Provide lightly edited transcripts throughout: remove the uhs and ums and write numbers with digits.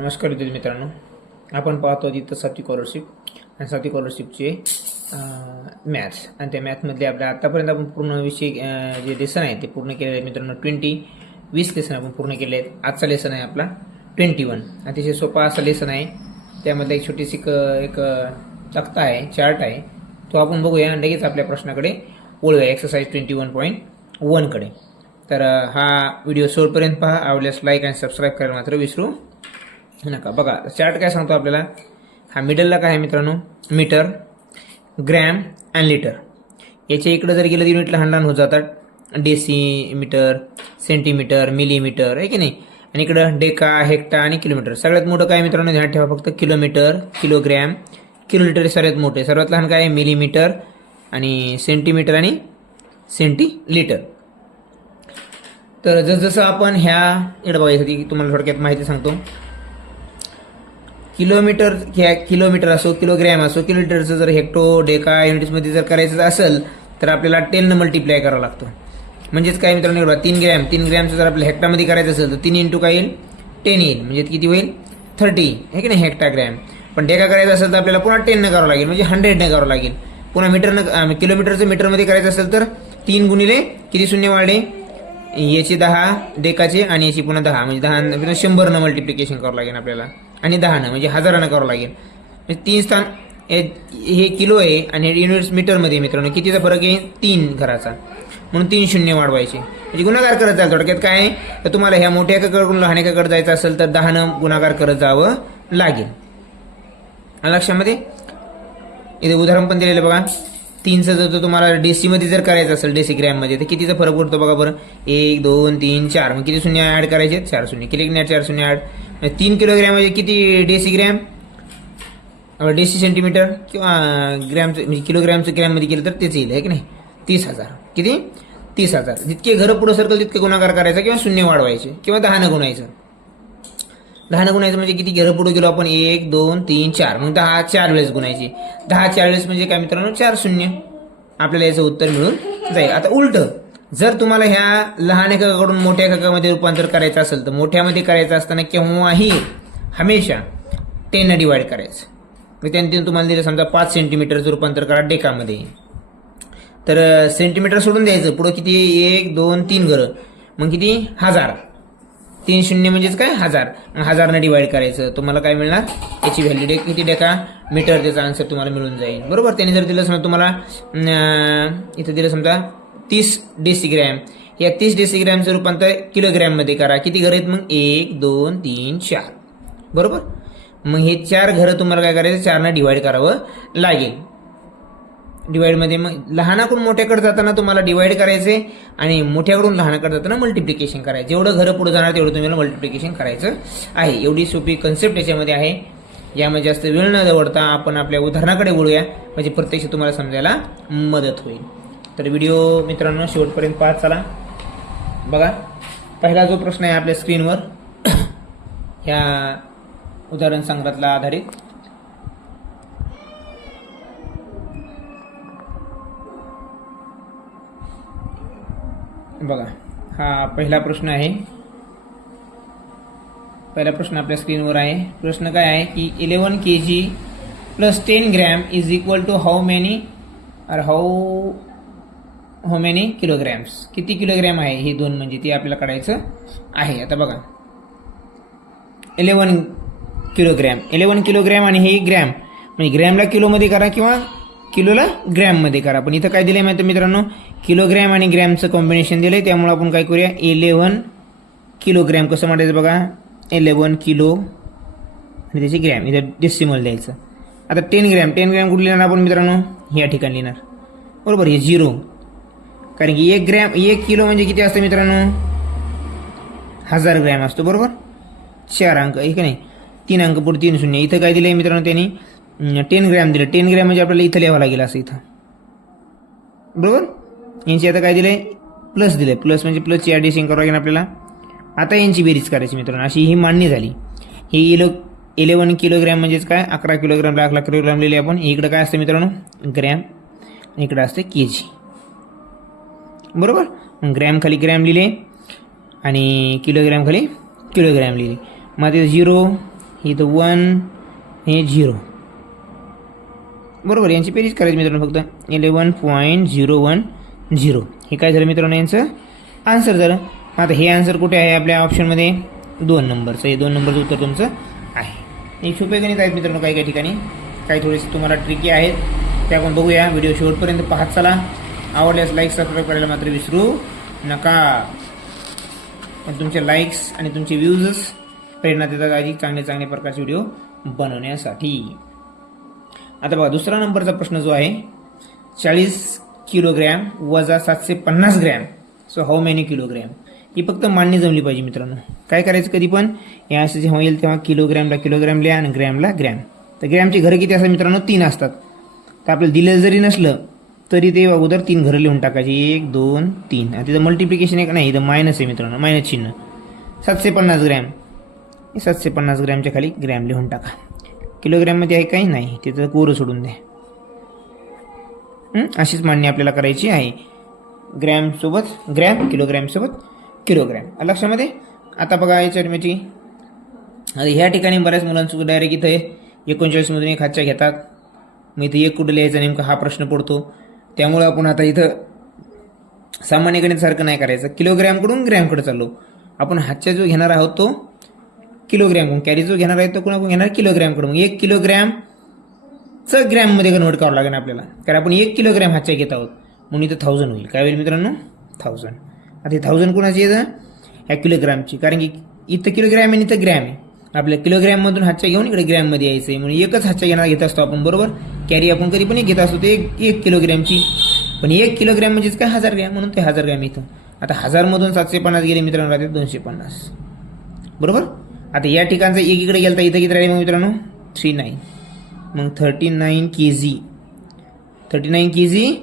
नमस्कार विद्यार्थी मित्रांनो, आपण पाहतो इथं सात्विक स्कॉलरशिप आणि सात्विक स्कॉलरशिपचे मॅथ्स आणि त्या मॅथ्समधले आपल्या आतापर्यंत आपण पूर्ण विषय जे लेसन आहे ते पूर्ण केलेले आहेत मित्रांनो. 20 लेसन आपण पूर्ण केले आहेत. आजचा लेसन आहे आपला 21. अतिशय सोपा असा लेसन आहे. त्यामधला एक छोटीशी एक तक्ता आहे, चार्ट आहे, तो आपण बघूया आणि लगेच आपल्या प्रश्नाकडे वळूया, एक्सरसाइज 21.1 कडे. तर हा व्हिडिओ शेवटपर्यंत पहा. आवडल्यास लाईक आणि सबस्क्राईब करायला मात्र विसरू नका. बघा चार्ट काय सांगतो आपल्याला. हा मिडलला काय आहे मित्रांनो, मीटर, ग्रॅम आणि लिटर. याच्या इकडे जर गेलं तर युनिट लहान लहान होत जातात. डेसिमीटर, सेंटीमीटर, मिलीमीटर आहे की नाही. आणि इकडं डेका, हेक्टा आणि किलोमीटर. सगळ्यात मोठं काय मित्रांनो ध्यान ठेवा, फक्त किलोमीटर, किलोग्रॅम, किलोलिटर सर्वात मोठे. सर्वात लहान काय आहे मिलीमीटर आणि सेंटीमीटर आणि सेंटीलिटर. तर जसजसं आपण ह्या इकडे बघायसाठी तुम्हाला थोडक्यात माहिती सांगतो. किलोमीटर असो, किलोग्रॅम असो, किलोलिटरचं जर हेक्टो, डेका, युनिट्समध्ये जर करायचं असेल तर आपल्याला 10 ने मल्टिप्लाय करावं लागतं. म्हणजेच काय मित्रांनो, 3 ग्रॅमचं जर आपल्याला हेक्टामध्ये करायचं असेल तर 3 × काय येईल, 10 येईल. म्हणजे किती होईल, 30 आहे की नाही हेक्टाग्रॅम. पण डेका करायचं असेल तर आपल्याला पुन्हा 10 ने करावं लागेल, म्हणजे 100 ने करावं लागेल. पुन्हा मीटरनं, किलोमीटरचं मीटरमध्ये करायचं असेल तर 3 गुणिले किती शून्य वाढले, याची 10 डेकाचे आणि याची पुन्हा 10, म्हणजे 10 100 मल्टिप्लिकेशन करावं लागेल आपल्याला. आणि 10 म्हणजे 1000 करावं लागेल. म्हणजे 3 स्थान हे किलो आहे आणि हे युनिट्स मीटरमध्ये मित्रांनो कितीचा फरक आहे, 3 घराचा. म्हणून 3 शून्य वाढवायचे, म्हणजे गुणाकार करत जाल. थोडक्यात काय आहे तर तुम्हाला ह्या मोठ्या एकाकडून लहान एकाकडे जायचं असेल तर 10 गुणाकार करत जावं लागेल. लक्षामध्ये इथे उदाहरण पण दिलेलं बघा. 3चं जर तुम्हाला डेसीमध्ये जर करायचं असेल, डेसीग्रॅममध्ये, तर कितीचा फरक पडतो बघा बरं. 1 2 3 4, मग किती शून्य ॲड करायचे, 4 शून्य केले की नाही, 4 शून्य ॲड. 3 किलोग्रॅम म्हणजे किती डेसीग्रॅम, डेसी सेंटीमीटर किंवा ग्रॅमचं, म्हणजे किलोग्रॅमचं ग्रॅममध्ये केलं तर तेच येईल आहे की नाही. 30,000. किती, 30,000. जितके घरं पुढं सरकल तितके गुणाकार करायचा किंवा शून्य वाढवायचे किंवा 10 गुणायचं. 10 गुणायचं म्हणजे किती घरं पुढे गेलो आपण, 1 2 3 4, मग 10 4 वेळेस गुणायची. 10 4 वेळेस म्हणजे काय मित्रांनो, 4 शून्य. आपल्याला याचं उत्तर मिळून जाईल. आता उलट जर तुम्हाला ह्या लहान एकाकडून मोठ्या एकामध्ये रूपांतर करायचं असेल तर मोठ्यामध्ये करायचं असताना केव्हाही हमेशा 10 ने डिवाइड करायचं. मग त्यानंतर तुम्हाला दिलं समजा 5 सेंटीमीटरचं रूपांतर करा डेकामध्ये, तर सेंटीमीटर सोडून द्यायचं. पुढं किती, 1 2 3 घरं, मग किती 1000. 3 शून्य म्हणजेच काय 1000. 1000 ने डिवाइड करायचं. तुम्हाला काय मिळणार, याची व्हॅल्यू किती डेका मीटर, त्याचा आन्सर तुम्हाला मिळून जाईल. बरोबर. त्याने जर दिलं समजा तुम्हाला इथं दिलं समजा 30 डेसीग्रॅम, या 30 डेसीग्रॅमचं रूपांतर किलोग्रॅममध्ये करा. किती घरं आहेत मग, 1 2 3 4. बरोबर. मग हे 4 घरं तुम्हाला काय करायचं, 4 ने डिवाइड करावं लागेल. डिवाइडमध्ये मग लहानाकडून मोठ्याकडे जाताना तुम्हाला डिवाइड करायचे आणि मोठ्याकडून लहानाकडे जाताना मल्टिप्लिकेशन करायचं. जेवढं घरं पुढे जाणार तेवढं तुम्हाला मल्टिप्लिकेशन करायचं आहे. एवढी सोपी कन्सेप्ट याच्यामध्ये आहे. यामध्ये जास्त वेळ न दवडता आपण आपल्या उदाहरणाकडे वळूया, म्हणजे प्रत्यक्ष तुम्हाला समजायला मदत होईल. तर व्हिडिओ मित्रांनो शेवटपर्यंत पाहत चला. बघा पहिला जो प्रश्न आहे आपल्या स्क्रीनवर, ह्या उदाहरण संग्रहातला आधारित. बघा हा पहिला प्रश्न आहे. पहिला प्रश्न आपल्या स्क्रीनवर आहे. प्रश्न काय आहे की 11 kg + 10 gram is equal to how many kilograms. किती किलोग्रॅम आहे हे 2, म्हणजे ते आपल्याला काढायचं आहे. आता बघा 11 किलोग्रॅम आणि हे ग्रॅम, म्हणजे ग्रॅमला किलोमध्ये करा किंवा किलोला ग्रॅममध्ये करा. पण इथं काय दिलंय माहिती मित्रांनो, किलोग्रॅम आणि ग्रॅमचं कॉम्बिनेशन दिलंय. त्यामुळे आपण काय करूया, 11 किलोग्रॅम कसं म्हणायचं बघा, 11 किलो आणि त्याची ग्रॅम, इथं डेसिमल द्यायचं. आता 10 ग्रॅम कुठे लिहिणार आपण मित्रांनो, या ठिकाणी लिहिणार. बरोबर. हे 0, कारण की 1 किलो म्हणजे किती असतं मित्रांनो, 1000 ग्रॅम असतो. बरोबर. 4 अंक आहे की नाही, 3 अंक पुढे 3 शून्य. इथं काय दिलंय मित्रांनो त्यांनी, 10 ग्रॅम दिलं. 10 ग्रॅम म्हणजे आपल्याला इथं लिहावं लागेल असं इथं. बरोबर. यांची आता काय दिलंय, प्लस दिलंय. प्लस म्हणजे प्लसची ॲडिशन करावं लागेल आपल्याला. आता यांची बेरीज करायची मित्रांनो, अशी ही मांडणी झाली. ही 11 किलोग्रॅम म्हणजेच काय, 11 किलोग्रॅमला 11 किलोग्रॅम लिहिले आपण. इकडं काय असतं मित्रांनो, ग्रॅम, इकडं असते केजी. बरोबर. ग्रॅम खाली ग्रॅम लिहिले आणि किलोग्रॅम खाली किलोग्रॅम लिहिले. मग ते 0 इथं 1 हे 0 बरोबर. यांची बेरीज करायची मित्रांनो फक्त 11.010 हे काय झालं मित्रांनो यांचं आन्सर झालं. आता हे आन्सर कुठे आहे आपल्या ऑप्शनमध्ये 2 नंबरचं. हे 2 नंबरचं उत्तर तुमचं आहे. हे सोपे गणित आहेत मित्रांनो. काही काही ठिकाणी काही थोडेसे तुम्हाला ट्रिकी आहेत ते आपण बघूया. व्हिडिओ शेवटपर्यंत पाहत चला. आवडल्यास लाईक सबस्क्राईब करायला मात्र विसरू नका. पण तुमचे लाईक्स आणि तुमचे व्ह्यूजच प्रेरणा देतात अधिक चांगले चांगले प्रकारचे व्हिडिओ बनवण्यासाठी. आता बघा दुसरा नंबरचा प्रश्न जो आहे 40 किलोग्रॅम वजा 750 gram. So how many kilogram. ही फक्त मांडणी जमली पाहिजे मित्रांनो. काय करायचं कधी पण या असं जेव्हा येईल तेव्हा किलोग्रॅमला किलोग्रॅम लिहा आणि ग्रॅमला ग्रॅम. तर ग्रॅमची घरं किती असतात मित्रांनो 3 असतात. तर आपल्याला दिलेलं जरी नसलं तरी ते अगोदर 3 घरं लिहून टाकायची 1 2 3. आणि तिथं मल्टिप्लिकेशन एक नाही इथं मायनस आहे मित्रांनो. मायनस चिन्ह. 750 ग्रॅम 750 ग्रॅमच्या खाली ग्रॅम लिहून टाका. किलोग्रॅममध्ये आहे काही नाही तिथं कोरं सोडून द्या. अशीच मांडणी आपल्याला करायची आहे. ग्रॅम सोबत ग्रॅम किलोग्रॅम सोबत किलोग्रॅम लक्षामध्ये. आता बघा याच्यामध्ये आता ह्या ठिकाणी बऱ्याच मुलांसोबत डायरेक्ट इथं 39 मधून 1 हातच्या घेतात. मग इथं 1 कुठं लिहायचा नेमका हा प्रश्न पडतो. त्यामुळे आपण आता इथं सामान्य गणितासारखं नाही करायचं. किलोग्रॅमकडून ग्रॅमकडे चाललो आपण. हातच्या जो घेणार आहोत तो किलोग्रॅम, कॅरी जो घेणार आहे तो कोणाकडून घेणार किलोग्रॅमकडून. 1 किलोग्रॅमचं ग्रॅममध्ये कन्वर्ट करावं लागेल आपल्याला. कारण आपण 1 किलोग्रॅम हातच्या घेत आहोत म्हणून इथं 1000 होईल. काय होईल मित्रांनो 1000. आता 1000 कोणाची येतं ह्या किलोग्रॅमची. कारण की इथं किलोग्रॅम आहे इथं ग्रॅम आहे. आपल्या किलोग्रॅममधून हातच्या घेऊन इकडे ग्रॅममध्ये यायचं आहे म्हणून एकच हातच्या घेणार घेत असतो आपण बरोबर. कॅरी आपण कधी पण एक घेत असतो ते 1 किलोग्रॅमची. पण 1 किलोग्रॅम म्हणजेच काय 1000 ग्रॅम म्हणून ते 1000 ग्रॅम इथं. आता 1000मधून 750 गेले मित्रांनो राहते 250 बरोबर. आता या ठिकाणचा 1 इकडे गेला तर इथं किती राहिले मग मित्रांनो 39. मग 39 kg 39 kg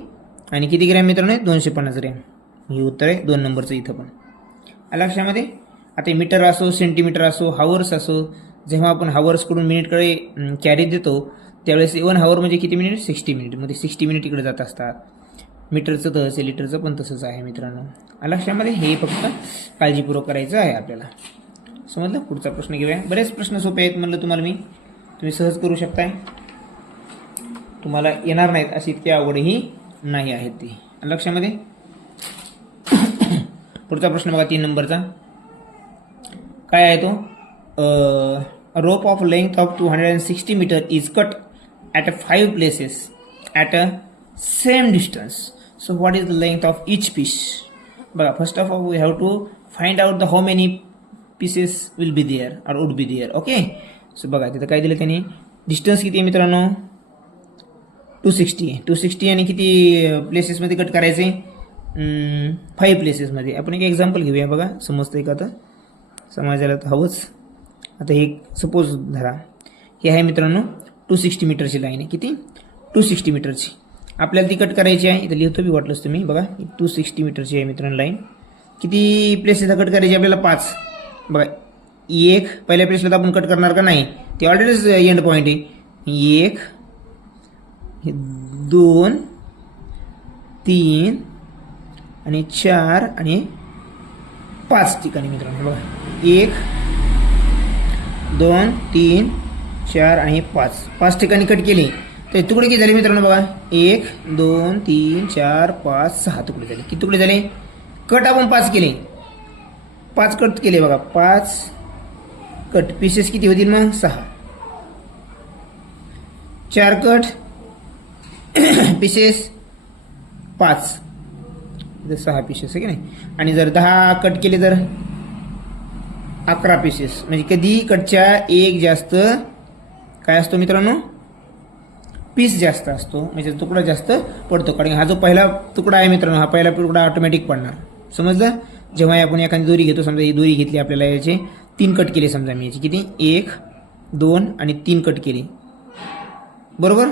आणि किती ग्रॅम मित्रांनो 250 ग्रॅम. हे उत्तर आहे 2 नंबरचं इथं पण लक्षामध्ये. आता मीटर असो सेंटीमीटर असो हावर्स असो जेव्हा आपण हावर्सकडून मिनिटकडे कॅरी देतो त्यावेळेस 1 हावर म्हणजे किती मिनिट 60 मिनिट. मध्ये 60 मिनिट इकडे जात असतात. मीटरचं तसं लिटरचं पण तसंच आहे मित्रांनो लक्षामध्ये. हे फक्त काळजीपूर्वक करायचं आहे आपल्याला. समजलं. पुढचा प्रश्न घेऊया. बरेच प्रश्न सोपे आहेत म्हणलं तुम्हाला मी. तुम्ही सहज करू शकताय. तुम्हाला येणार नाहीत अशी इतकी आवडही नाही आहेत ती लक्षामध्ये. पुढचा प्रश्न बघा 3 नंबरचा. काय आहे तो rope of length of 260 metre is cut at 5 places at a same distance. So what is the length of each piece. बघा first of all we have to find out the how many pieces will be there or would be there. Okay. So बघा तिथं काय दिलं त्यांनी distance किती आहे मित्रांनो 260 आहे. 260 आणि किती प्लेसेसमध्ये कट करायचे 5 प्लेसेसमध्ये. आपण एक एक्झाम्पल घेऊया बघा समजतं का आता समाजाला तर हवंच. आता हे सपोज धरा हे आहे मित्रांनो 260 मीटरची लाईन आहे. किती 260 मीटरची आपल्याला ती कट करायची आहे. इथं लिहितो बी वाटलंच तुम्ही बघा 260 मीटरची आहे मित्रांनो लाईन. किती प्लेसेसला कट करायची आपल्याला 5. बघा 1 पहिल्या प्लेसला तर आपण कट करणार का नाही ते ऑलरेडीच एंड पॉईंट आहे. 1 2 3 आणि 4 आणि 5 ठिकाणी मित्रांनो बघा 1 2 3 4 आणि 5 ठिकाणी कट केली तर तुकडे किती झाले मित्रांनो बघा 1 2 3 4 5 6 तुकडे झाले. किती तुकडे झाले कट आपण 5 केले 5 कट केले बघा 5 कट पीसेस किती होतील मग 6. 4 कट पीसेस 5 6 पीसेस आहे की नाही. आणि जर 10 कट केले तर 11 पीसेस. म्हणजे कधी कटच्या एक जास्त काय असतो मित्रांनो पीस जास्त असतो म्हणजे तुकडा जास्त पडतो. कारण हा जो पहिला तुकडा आहे मित्रांनो हा पहिला तुकडा ऑटोमॅटिक पडणार. समजलं. जेव्हा आपण एखादी दोरी घेतो समजा ही दोरी घेतली आपल्याला याचे 3 कट केले समजा मी याची किती 1 2 आणि 3 कट केले बरोबर.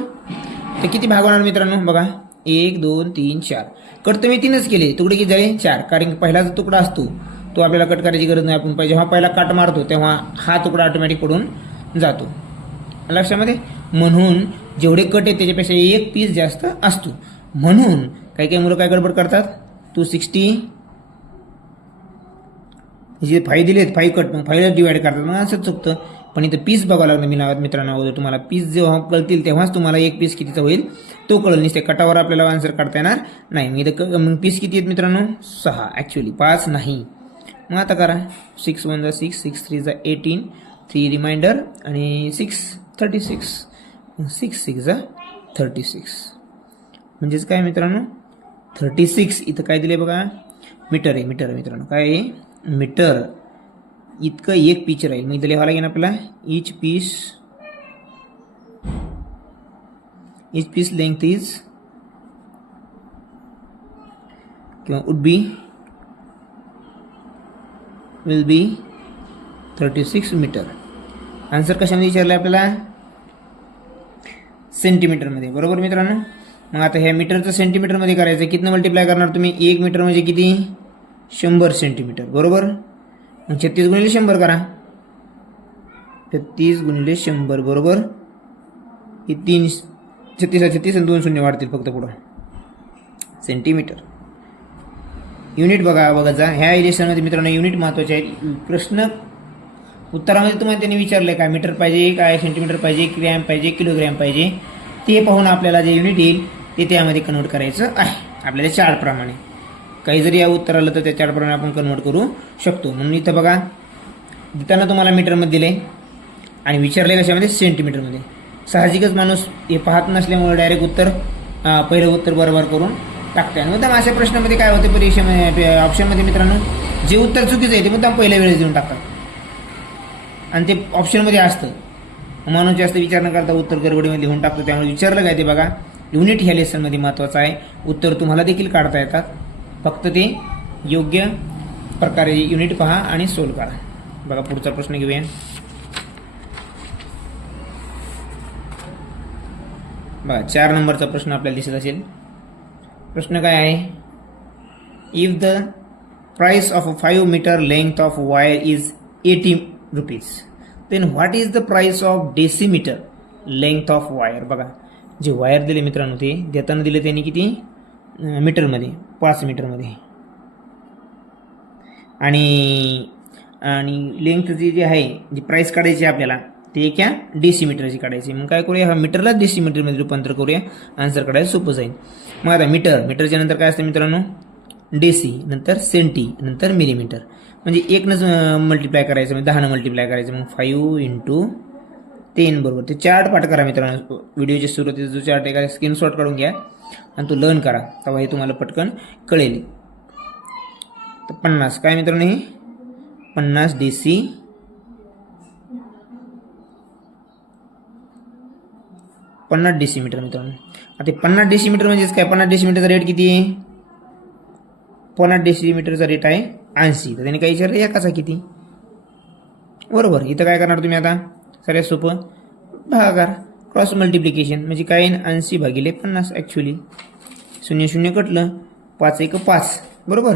तर किती भाग होणार मित्रांनो बघा 1 2 3 4 कट तर मी 3च केले तुकडे किती झाले 4. कारण की पहिला जो तुकडा असतो तो आपल्याला कट करायची गरज नाही. आपण जेव्हा पहिला काट मारतो तेव्हा हा तुकडा ऑटोमॅटिक पडून जातो लक्षामध्ये. म्हणून जेवढे कट आहेत त्याच्यापेक्षा 1 पीस जास्त असतो. म्हणून काही काही मुलं काय गडबड करतात 260 जे 5 दिलेत 5 कट मग 5 डिवाइड करतात मग असं चुकतं. पण इथं पीस बघावं लागणार मी नावात मित्रांनो. अगोदर तुम्हाला पीस जेव्हा कळतील तेव्हाच तुम्हाला एक पीस कितीचा होईल तो कळेल. नुसते कटावर आपल्याला आन्सर काढता येणार नाही. मी इथं मग पीस किती आहेत मित्रांनो 6 ॲक्च्युली 5 नाही. मग आता करा 6 1 6 6 3 18 3 रिमाइंडर आणि 6 36 6 6 36 म्हणजेच काय मित्रांनो 36. इथं काय दिले बघा मीटर आहे. मीटर मित्रांनो काय आहे मीटर. इतकं एक पीच राहील. मग इथं लिहावं लागेल आपल्याला इच पीस लेंथ इज किंवा would be will be 36 metre. Answer कशामध्ये विचारलं आपल्याला सेंटीमीटरमध्ये. बरोबर मित्रांनो. मग आता ह्या मीटरचं सेंटीमीटरमध्ये करायचं कितनं मल्टिप्लाय करणार तुम्ही. 1 मीटर म्हणजे किती 100 सेंटीमीटर. बरोबर. मग 36 गुणिले 100 करा. 36 गुणिले 100 बरोबर. ही 36 आणि 2 शून्य वाढतील फक्त पुढं. सेंटीमीटर. युनिट बघा जा. ह्या इलेक्शनमध्ये मित्रांनो युनिट महत्त्वाचे आहेत. प्रश्न उत्तरामध्ये तुम्हाला त्यांनी विचारलं काय मीटर पाहिजे काय सेंटीमीटर पाहिजे ग्रॅम पाहिजे किलोग्रॅम पाहिजे ते पाहून आपल्याला जे युनिट येईल ते त्यामध्ये कन्वर्ट करायचं आहे आपल्याला चार्टप्रमाणे. काही जरी या उत्तर आलं तर त्या चार्टप्रमाणे आपण कन्वर्ट करू शकतो. म्हणून इथं बघा देताना तुम्हाला मीटरमध्ये दिले आणि विचारले कशामध्ये सेंटीमीटरमध्ये. साहजिकच माणूस हे पाहत नसल्यामुळे डायरेक्ट उत्तर पहिलं उत्तर बरोबर करून टाकते. आणि मुद्दाम अशा प्रश्नामध्ये काय होते परीक्षेमध्ये ऑप्शनमध्ये मित्रांनो जे उत्तर चुकीचं आहे ते मुद्दाम पहिल्या वेळेस देऊन टाकतात आणि ते ऑप्शनमध्ये असतं. माणूस जास्त विचार न करता उत्तर गडबडीमध्ये लिहून टाकतो. त्यामुळे विचारलं काय ते बघा. युनिट ह्या लेसनमध्ये महत्त्वाचं आहे. उत्तर तुम्हाला देखील काढता येतात. फक्त ते योग्य प्रकारे युनिट पहा आणि सोल्व करा. बघा पुढचा प्रश्न घेऊया. बघा 4 नंबरचा प्रश्न आपल्याला दिसत असेल. प्रश्न काय आहे. If the price of 5 metre length of wire is 80 rupees then what is the price of decimetre length of wire. बघा जे वायर दिले मित्रांनो ते देताना दिले त्यांनी किती मीटरमध्ये 5 मीटरमध्ये आणि लेंथ जी आहे जी प्राइस काढायची आपल्याला ते क्या डेसिमीटरची काढायची. मग काय करूया हा मीटरला डेसिमीटरमध्ये रूपांतर करूया. आन्सर काढायला सोपं जाईल. मग आता मीटरच्या नंतर काय असतं मित्रांनो डेसी नंतर सेंटी नंतर मिलीमीटर. म्हणजे 1नंच मल्टिप्लाय करायचं म्हणजे 10 मल्टिप्लाय करायचं. मग 5 × 10 बरोबर. ते चार्ट पाठ करा मित्रांनो. व्हिडिओच्या सुरुवातीचा जो चार्ट आहे का स्क्रीनशॉट काढून घ्या आणि तो लर्न करा. तेव्हा हे तुम्हाला पटकन कळेल. तर 50 काय मित्रांनो हे 50 DC 50 डेसिमीटर मित्रांनो. आता 50 डेसिमीटर म्हणजेच काय 50 डेसिमीटरचा रेट किती आहे 50 डेसिमीटरचा रेट आहे 80. तर त्याने काय विचारलं एकाचा किती. बरोबर. इथं काय करणार तुम्ही आता सगळ्यात सोपं भागाकार क्रॉस मल्टिप्लिकेशन म्हणजे काय 80 भागिले 50 ॲक्च्युली 0 0 कटलं 5 1 5 बरोबर.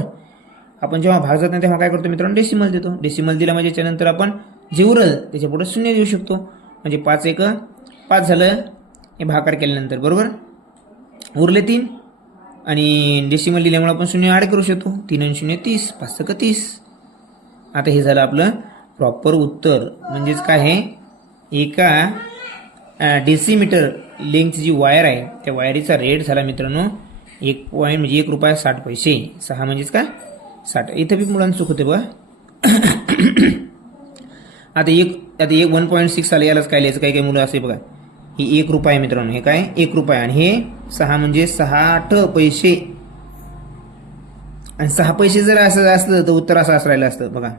आपण जेव्हा भाग जात नाही तेव्हा काय करतो मित्रांनो डेसिमल देतो. डेसिमल दिला म्हणजे त्याच्यानंतर आपण जे उरल त्याच्या पुढे 0 देऊ शकतो. म्हणजे 5 1 5 झालं हे भागाकार केल्यानंतर बरोबर. उरले 3 आणि डेसिमल दिल्यामुळे आपण 0 ॲड करू शकतो. 3 आणि 0 30 5 1 30. आता हे झालं आपलं प्रॉपर उत्तर. म्हणजेच काय आहे एका डेसिमीटर लेंथ जी वायर आहे त्या वायरीचा रेट झाला मित्रांनो 1 रुपया 60 पैसे. 6 म्हणजेच काय 60. इथं बी मुलांना चूक होते बघा. आता 1.6 आलं यालाच काय लिहायचं. काही मुलं असे बघा ही 1 रुपया आहे मित्रांनो. हे काय 1 रुपया आणि हे 6 म्हणजे 60 पैसे. आणि 6 पैसे जर असं असलं तर उत्तर असं राहिलं असतं बघा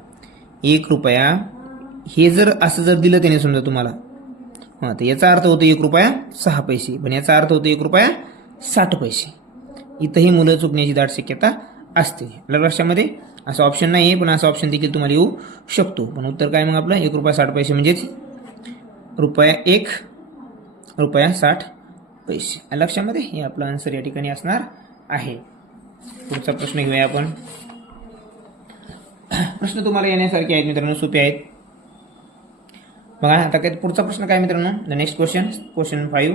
1 रुपया. हे जर असं जर दिलं त्याने समजा तुम्हाला हां तर याचा अर्थ होतो 1 रुपया 6 पैसे. पण याचा अर्थ होतो 1 रुपया 60 पैसे. इथंही मुलं चुकण्याची दाट शक्यता असते. लक्षामध्ये असं ऑप्शन नाही आहे पण असं ऑप्शन देखील तुम्हाला येऊ शकतो. पण उत्तर काय मग आपलं 1 रुपया 60 पैसे म्हणजेच ₹1 रुपया 60 पैसे. लक्षामध्ये हे आपलं आन्सर या ठिकाणी असणार आहे. पुढचा प्रश्न घेऊया आपण. प्रश्न तुम्हाला येण्यासारखे आहेत मित्रांनो सोपे आहेत. बघा आता काय पुढचा प्रश्न काय मित्रांनो the next question 5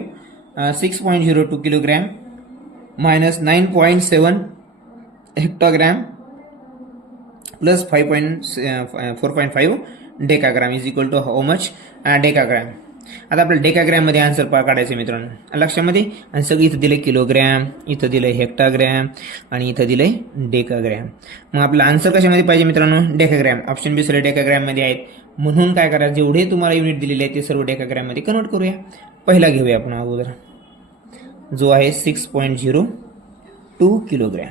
6.02 kilogram minus 9.7 hectogram plus 4.5 decagram is equal to how much decagram. आता आपल्याला डेकाग्रॅममध्ये आन्सर काढायचं आहे मित्रांनो लक्षामध्ये. आणि सगळं इथं दिलं किलोग्रॅम, इथं दिलं हेक्टाग्रॅम आणि इथं दिलंय डेकाग्रॅम. मग आपलं आन्सर कशामध्ये पाहिजे मित्रांनो? डेकाग्रॅम. ऑप्शन बी सगळे डेकाग्रॅममध्ये आहेत. म्हणून काय करा, जेवढे तुम्हाला युनिट दिलेले आहेत ते सर्व डेकाग्रॅममध्ये कन्वर्ट करूया. पहिला घेऊया आपण अगोदर, जो आहे 6.02 किलोग्रॅम.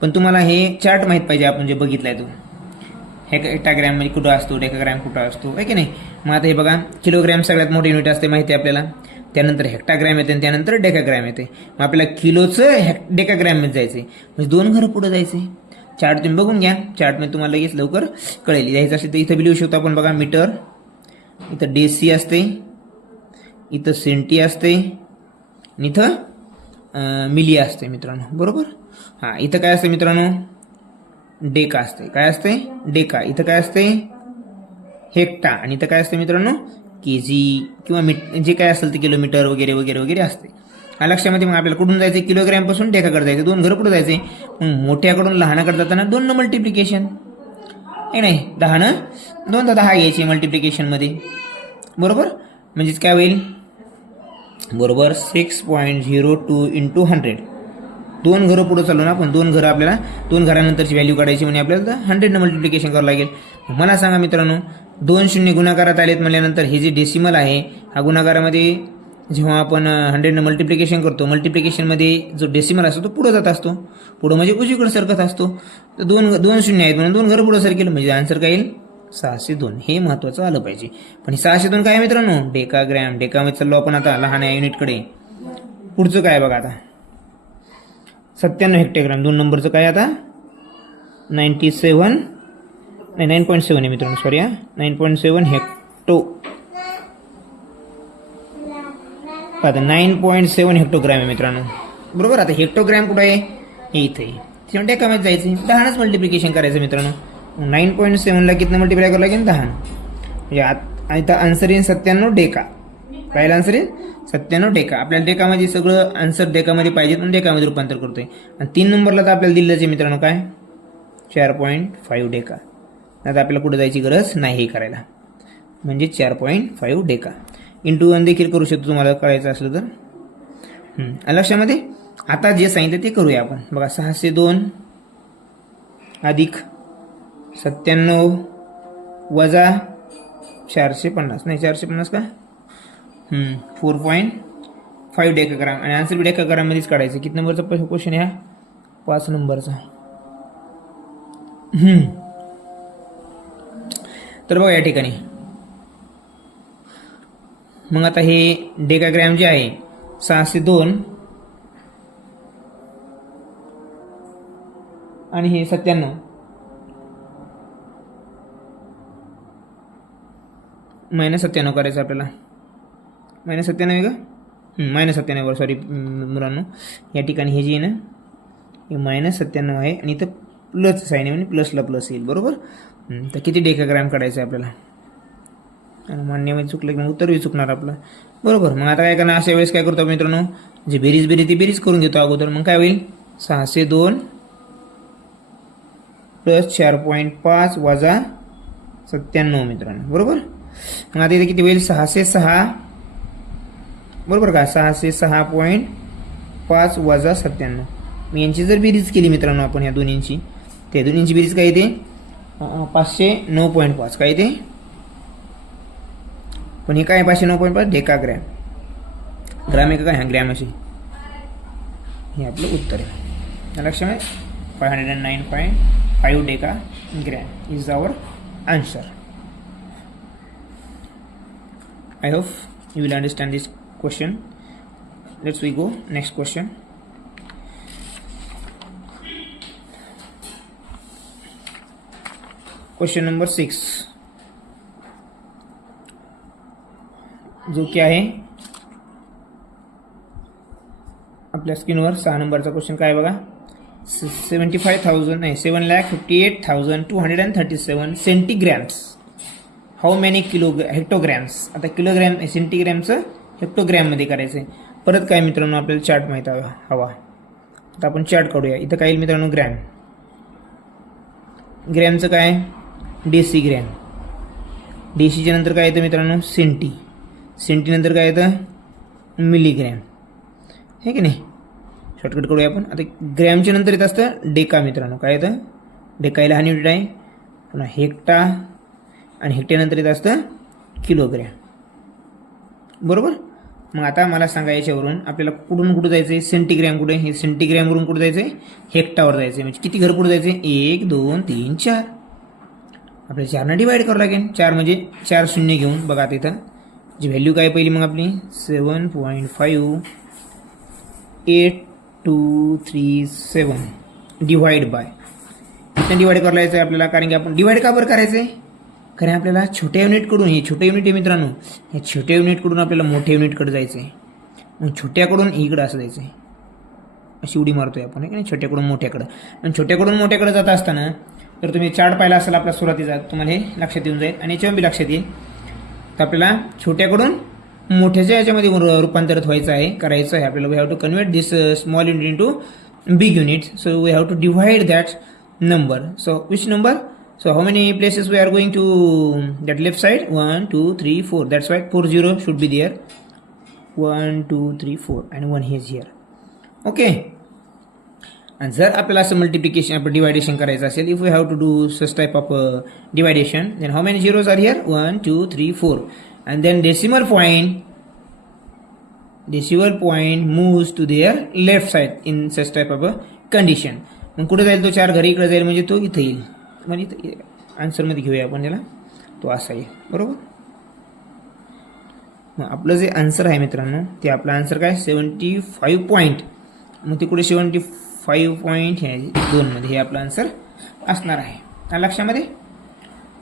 पण तुम्हाला हे चार्ट माहीत पाहिजे, आपण जे बघितलाय तो हेक्टाग्रॅम मध्ये कुठं असतो, डेकाग्रॅम कुठं असतो, आहे की नाही. मग आता हे बघा, किलोग्रॅम सगळ्यात मोठी युनिट असते माहिती आहे आपल्याला. त्यानंतर हेक्टाग्रॅम येते आणि त्यानंतर डेकाग्रॅम येते. मग आपल्याला किलोचं डेकाग्रॅममध्ये जायचं आहे, म्हणजे 2 घरं पुढे जायचे. चार्ट तुम्ही बघून घ्या, चार्टमध्ये तुम्हाला लगेच लवकर कळेल. यायचं असेल तर इथं बी लिहू शकतो आपण बघा, मीटर, इथं डेसी असते, इथं सेंटी असते, इथं मिली असते मित्रांनो, बरोबर. हां, इथं काय असते मित्रांनो? डेका असते. काय असते? डेका. इथं काय असते? हेक्टा. आणि इथं काय असते मित्रांनो? केजी किंवा जे काय असेल ते किलोमीटर वगैरे वगैरे वगैरे असते. लक्षामध्ये. मग आपल्याला कुठून जायचं? किलोग्रॅम पासून डेकाकडे जायचं, 2 घरं पुढे जायचे. मग मोठ्याकडून लहानाकडे जाताना 2 मल्टिप्लिकेशन, आहे नाही, 10 2 10 घ्यायची मल्टिप्लिकेशनमध्ये, बरोबर. म्हणजेच काय होईल? बरोबर 6.02 इंटू 100. 2 घरं पुढे चालू ना आपण, 2 घरं आपल्याला 2 घरानंतरची व्हॅल्यू काढायची म्हणजे आपल्याला 100 मल्टिप्लिकेशन करावं लागेल. मला सांगा मित्रांनो, 2 शून्य गुणाकारात आलेत म्हणल्यानंतर हे जे डेसिमल आहे, हा गुणाकारामध्ये जेव्हा आपण 100 मल्टिप्लिकेशन करतो, मल्टिप्लिकेशनमध्ये जो डेसिमल असतो तो पुढे जात असतो, पुढं म्हणजे उजवीकडे सरकत असतो. तर 2 शून्य आहेत म्हणून 2 घरं पुढे सरकेल, म्हणजे आन्सर काय येईल? 602. हे महत्त्वाचं आलं पाहिजे. पण हे 602 काय आहे मित्रांनो? डेकाग्रॅम. डेकामध्ये चाललो आपण आता लहान युनिटकडे. पुढचं काय बघा आता, 97 हेक्टोग्रॅम. 2 नंबरचं काय आता? 9.7 आहे मित्रांनो, सॉरी, 9.7 हेक्टो. आता 9.7 हेक्टोग्रॅम आहे मित्रांनो, बरोबर. आता हेक्टोग्रॅम कुठं आहे? हे इथे आहे. त्यामुळे डेकामध्ये जायचं, 10 मल्टिप्लिकेशन करायचं मित्रांनो. 9.7ला किती मल्टिप्लाय करावं लागेल? 10. म्हणजे आता आन्सर येईल 97 डेका. पहिला आन्सर येईल 97 डेका. आपल्याला डेकामध्ये सगळं आन्सर डेकामध्ये पाहिजे, पण डेकामध्ये रूपांतर करतोय. आणि 3 नंबरला तर आपल्याला दिलंच आहे मित्रांनो, काय? 4.5 डेका. आता आपल्याला कुठं जायची गरज नाही हे करायला, म्हणजे 4.5 डेका. इंटू 1 देखील करू शकतो तुम्हाला करायचं असलं तर. लक्षामध्ये. आता जे सांगितलं ते करूया आपण बघा. 602 अधिक 97 वजा 450, नाही 450 का? 4.5 डेकाग्राम. आणि आन्सर बी डेकाग्राममध्येच काढायचं. किती नंबरचा क्वेश्चन आहे हा? 5 नंबरचा. तर बघा या ठिकाणी, मग आता हे डेकाग्रॅम जे आहे 602 आणि हे 97 -97 करायचं आपल्याला. -97 आहे का? -97, सॉरी मुलांनो, या ठिकाणी हे जे आहे ना, हे -97 आहे आणि इथं प्लस साईन आहे, म्हणजे प्लसला प्लस येईल, बरोबर. तर किती डेकाग्रॅम काढायचं आहे आपल्याला? आणि मान्यमध्ये चुकलं की मग उत्तरही चुकणार आपलं, बरोबर. मग आता काय करणार? अशा वेळेस काय करतो मित्रांनो, जे बेरीज ती बेरीज करून घेतो अगोदर. मग काय होईल? 602 प्लस 4.5 वजा 97 मित्रांनो, बरोबर. मग आता इथे किती होईल? 606, बरोबर का? 606.5 वजा 97. मग यांची जर बेरीज केली मित्रांनो आपण, ह्या दोन्हींची, त्या दोन्हींची बेरीज काय येते? 509.5. काय येते? पण हे काय 509.5? डेकाग्रॅम. ग्रॅम आहे का काय? हा ग्रॅम असे. हे आपलं उत्तर आहे. लक्षात 509.5 decagram is our answer. I hope you will understand this question. Let's we go next question. Question number 6, जो क्या है आपल्या स्क्रीनवर 6 नंबरचा क्वेश्चन काय बघा. 7,58,237 सेंटीग्रॅम्स. How many हेक्टोग्रॅम्स. आता किलोग्रॅम सेंटीग्रॅमचं हेक्टोग्रॅममध्ये करायचं आहे. परत काय मित्रांनो, आपल्याला चार्ट माहीत हवा. आता आपण चार्ट काढूया. इथं काय येईल मित्रांनो? ग्रॅम. ग्रॅमचं काय? डेसीग्रॅम. डेसीच्या नंतर काय येतं मित्रांनो सेंटी, सेंटीनंतर काय येतं मिलीग्रॅम, हे की नाही. शॉर्टकट करूया आपण. आता ग्रॅमच्या नंतर येत असतं डेका मित्रांनो. काय येतं डेका, लहान युनिट आहे. पुन्हा हेक्टा आणि हेक्टेनंतर येत असतं किलोग्रॅम. बरोबर. मग आता मला सांगा याच्यावरून आपल्याला कुठून कुठं जायचं आहे, सेंटीग्रॅम कुठे, हे सेंटीग्रॅमवरून कुठं जायचं आहे हेक्टावर जायचं आहे. म्हणजे किती घर पुढे जायचं आहे 1 2 3 4. आपल्याला 4ने डिवाईड करावं लागेल. 4 म्हणजे 4 शून्य घेऊन बघा आता इथं जी व्हॅल्यू काय पहिली मग आपली 7.5823 डिवाइड बाय. इथं डिवाइड करायला आहे आपल्याला, कारण की आपण डिवाइड का बरं करायचं आहे, कारण आपल्याला छोट्या युनिटकडून, हे छोटे युनिट आहे मित्रांनो, हे छोट्या युनिटकडून आपल्याला मोठ्या युनिटकडे जायचं आहे. मग छोट्याकडून इकडं असं जायचं आहे, अशी उडी मारतोय आपण आहे की नाही, छोट्याकडून मोठ्याकडं. आणि छोट्याकडून मोठ्याकडे जात असताना तर तुम्ही चार्ट पाहिला असेल आपल्या सुरुवातीचा, तुम्हाला हे लक्षात येऊन जाईल आणि याच्यावर बी लक्षात येईल. तर आपल्याला छोट्याकडून मोठ्याच्या याच्यामध्ये रूपांतरित व्हायचं आहे, करायचं आहे आपल्याला. We have to convert this small unit into big unit. So we have to divide that number. So which number? So how many places we are going to that left side? 1 2 3 4. That's right, 4 0 should be there. 1 2 3 4 and 1 is here. Okay. And जर आपल्याला असं multiplication आपण deviation करायचं असेल, if we have to do such type of dividation, then how many zeros are here? 1 2 3 4. And then decimal point moves to their left side in such type of a condition. मग कुठे जाईल तो 4 घरी इकडे जाईल म्हणजे तो इथं येईल. म्हणजे इथं आन्सरमध्ये घेऊया आपण त्याला, तो असा येईल. बरोबर. मग आपलं जे आन्सर आहे मित्रांनो ते आपलं आन्सर काय 75 पॉईंट. मग ते कुठे 75.2 हे आपलं आन्सर असणार आहे. लक्षामध्ये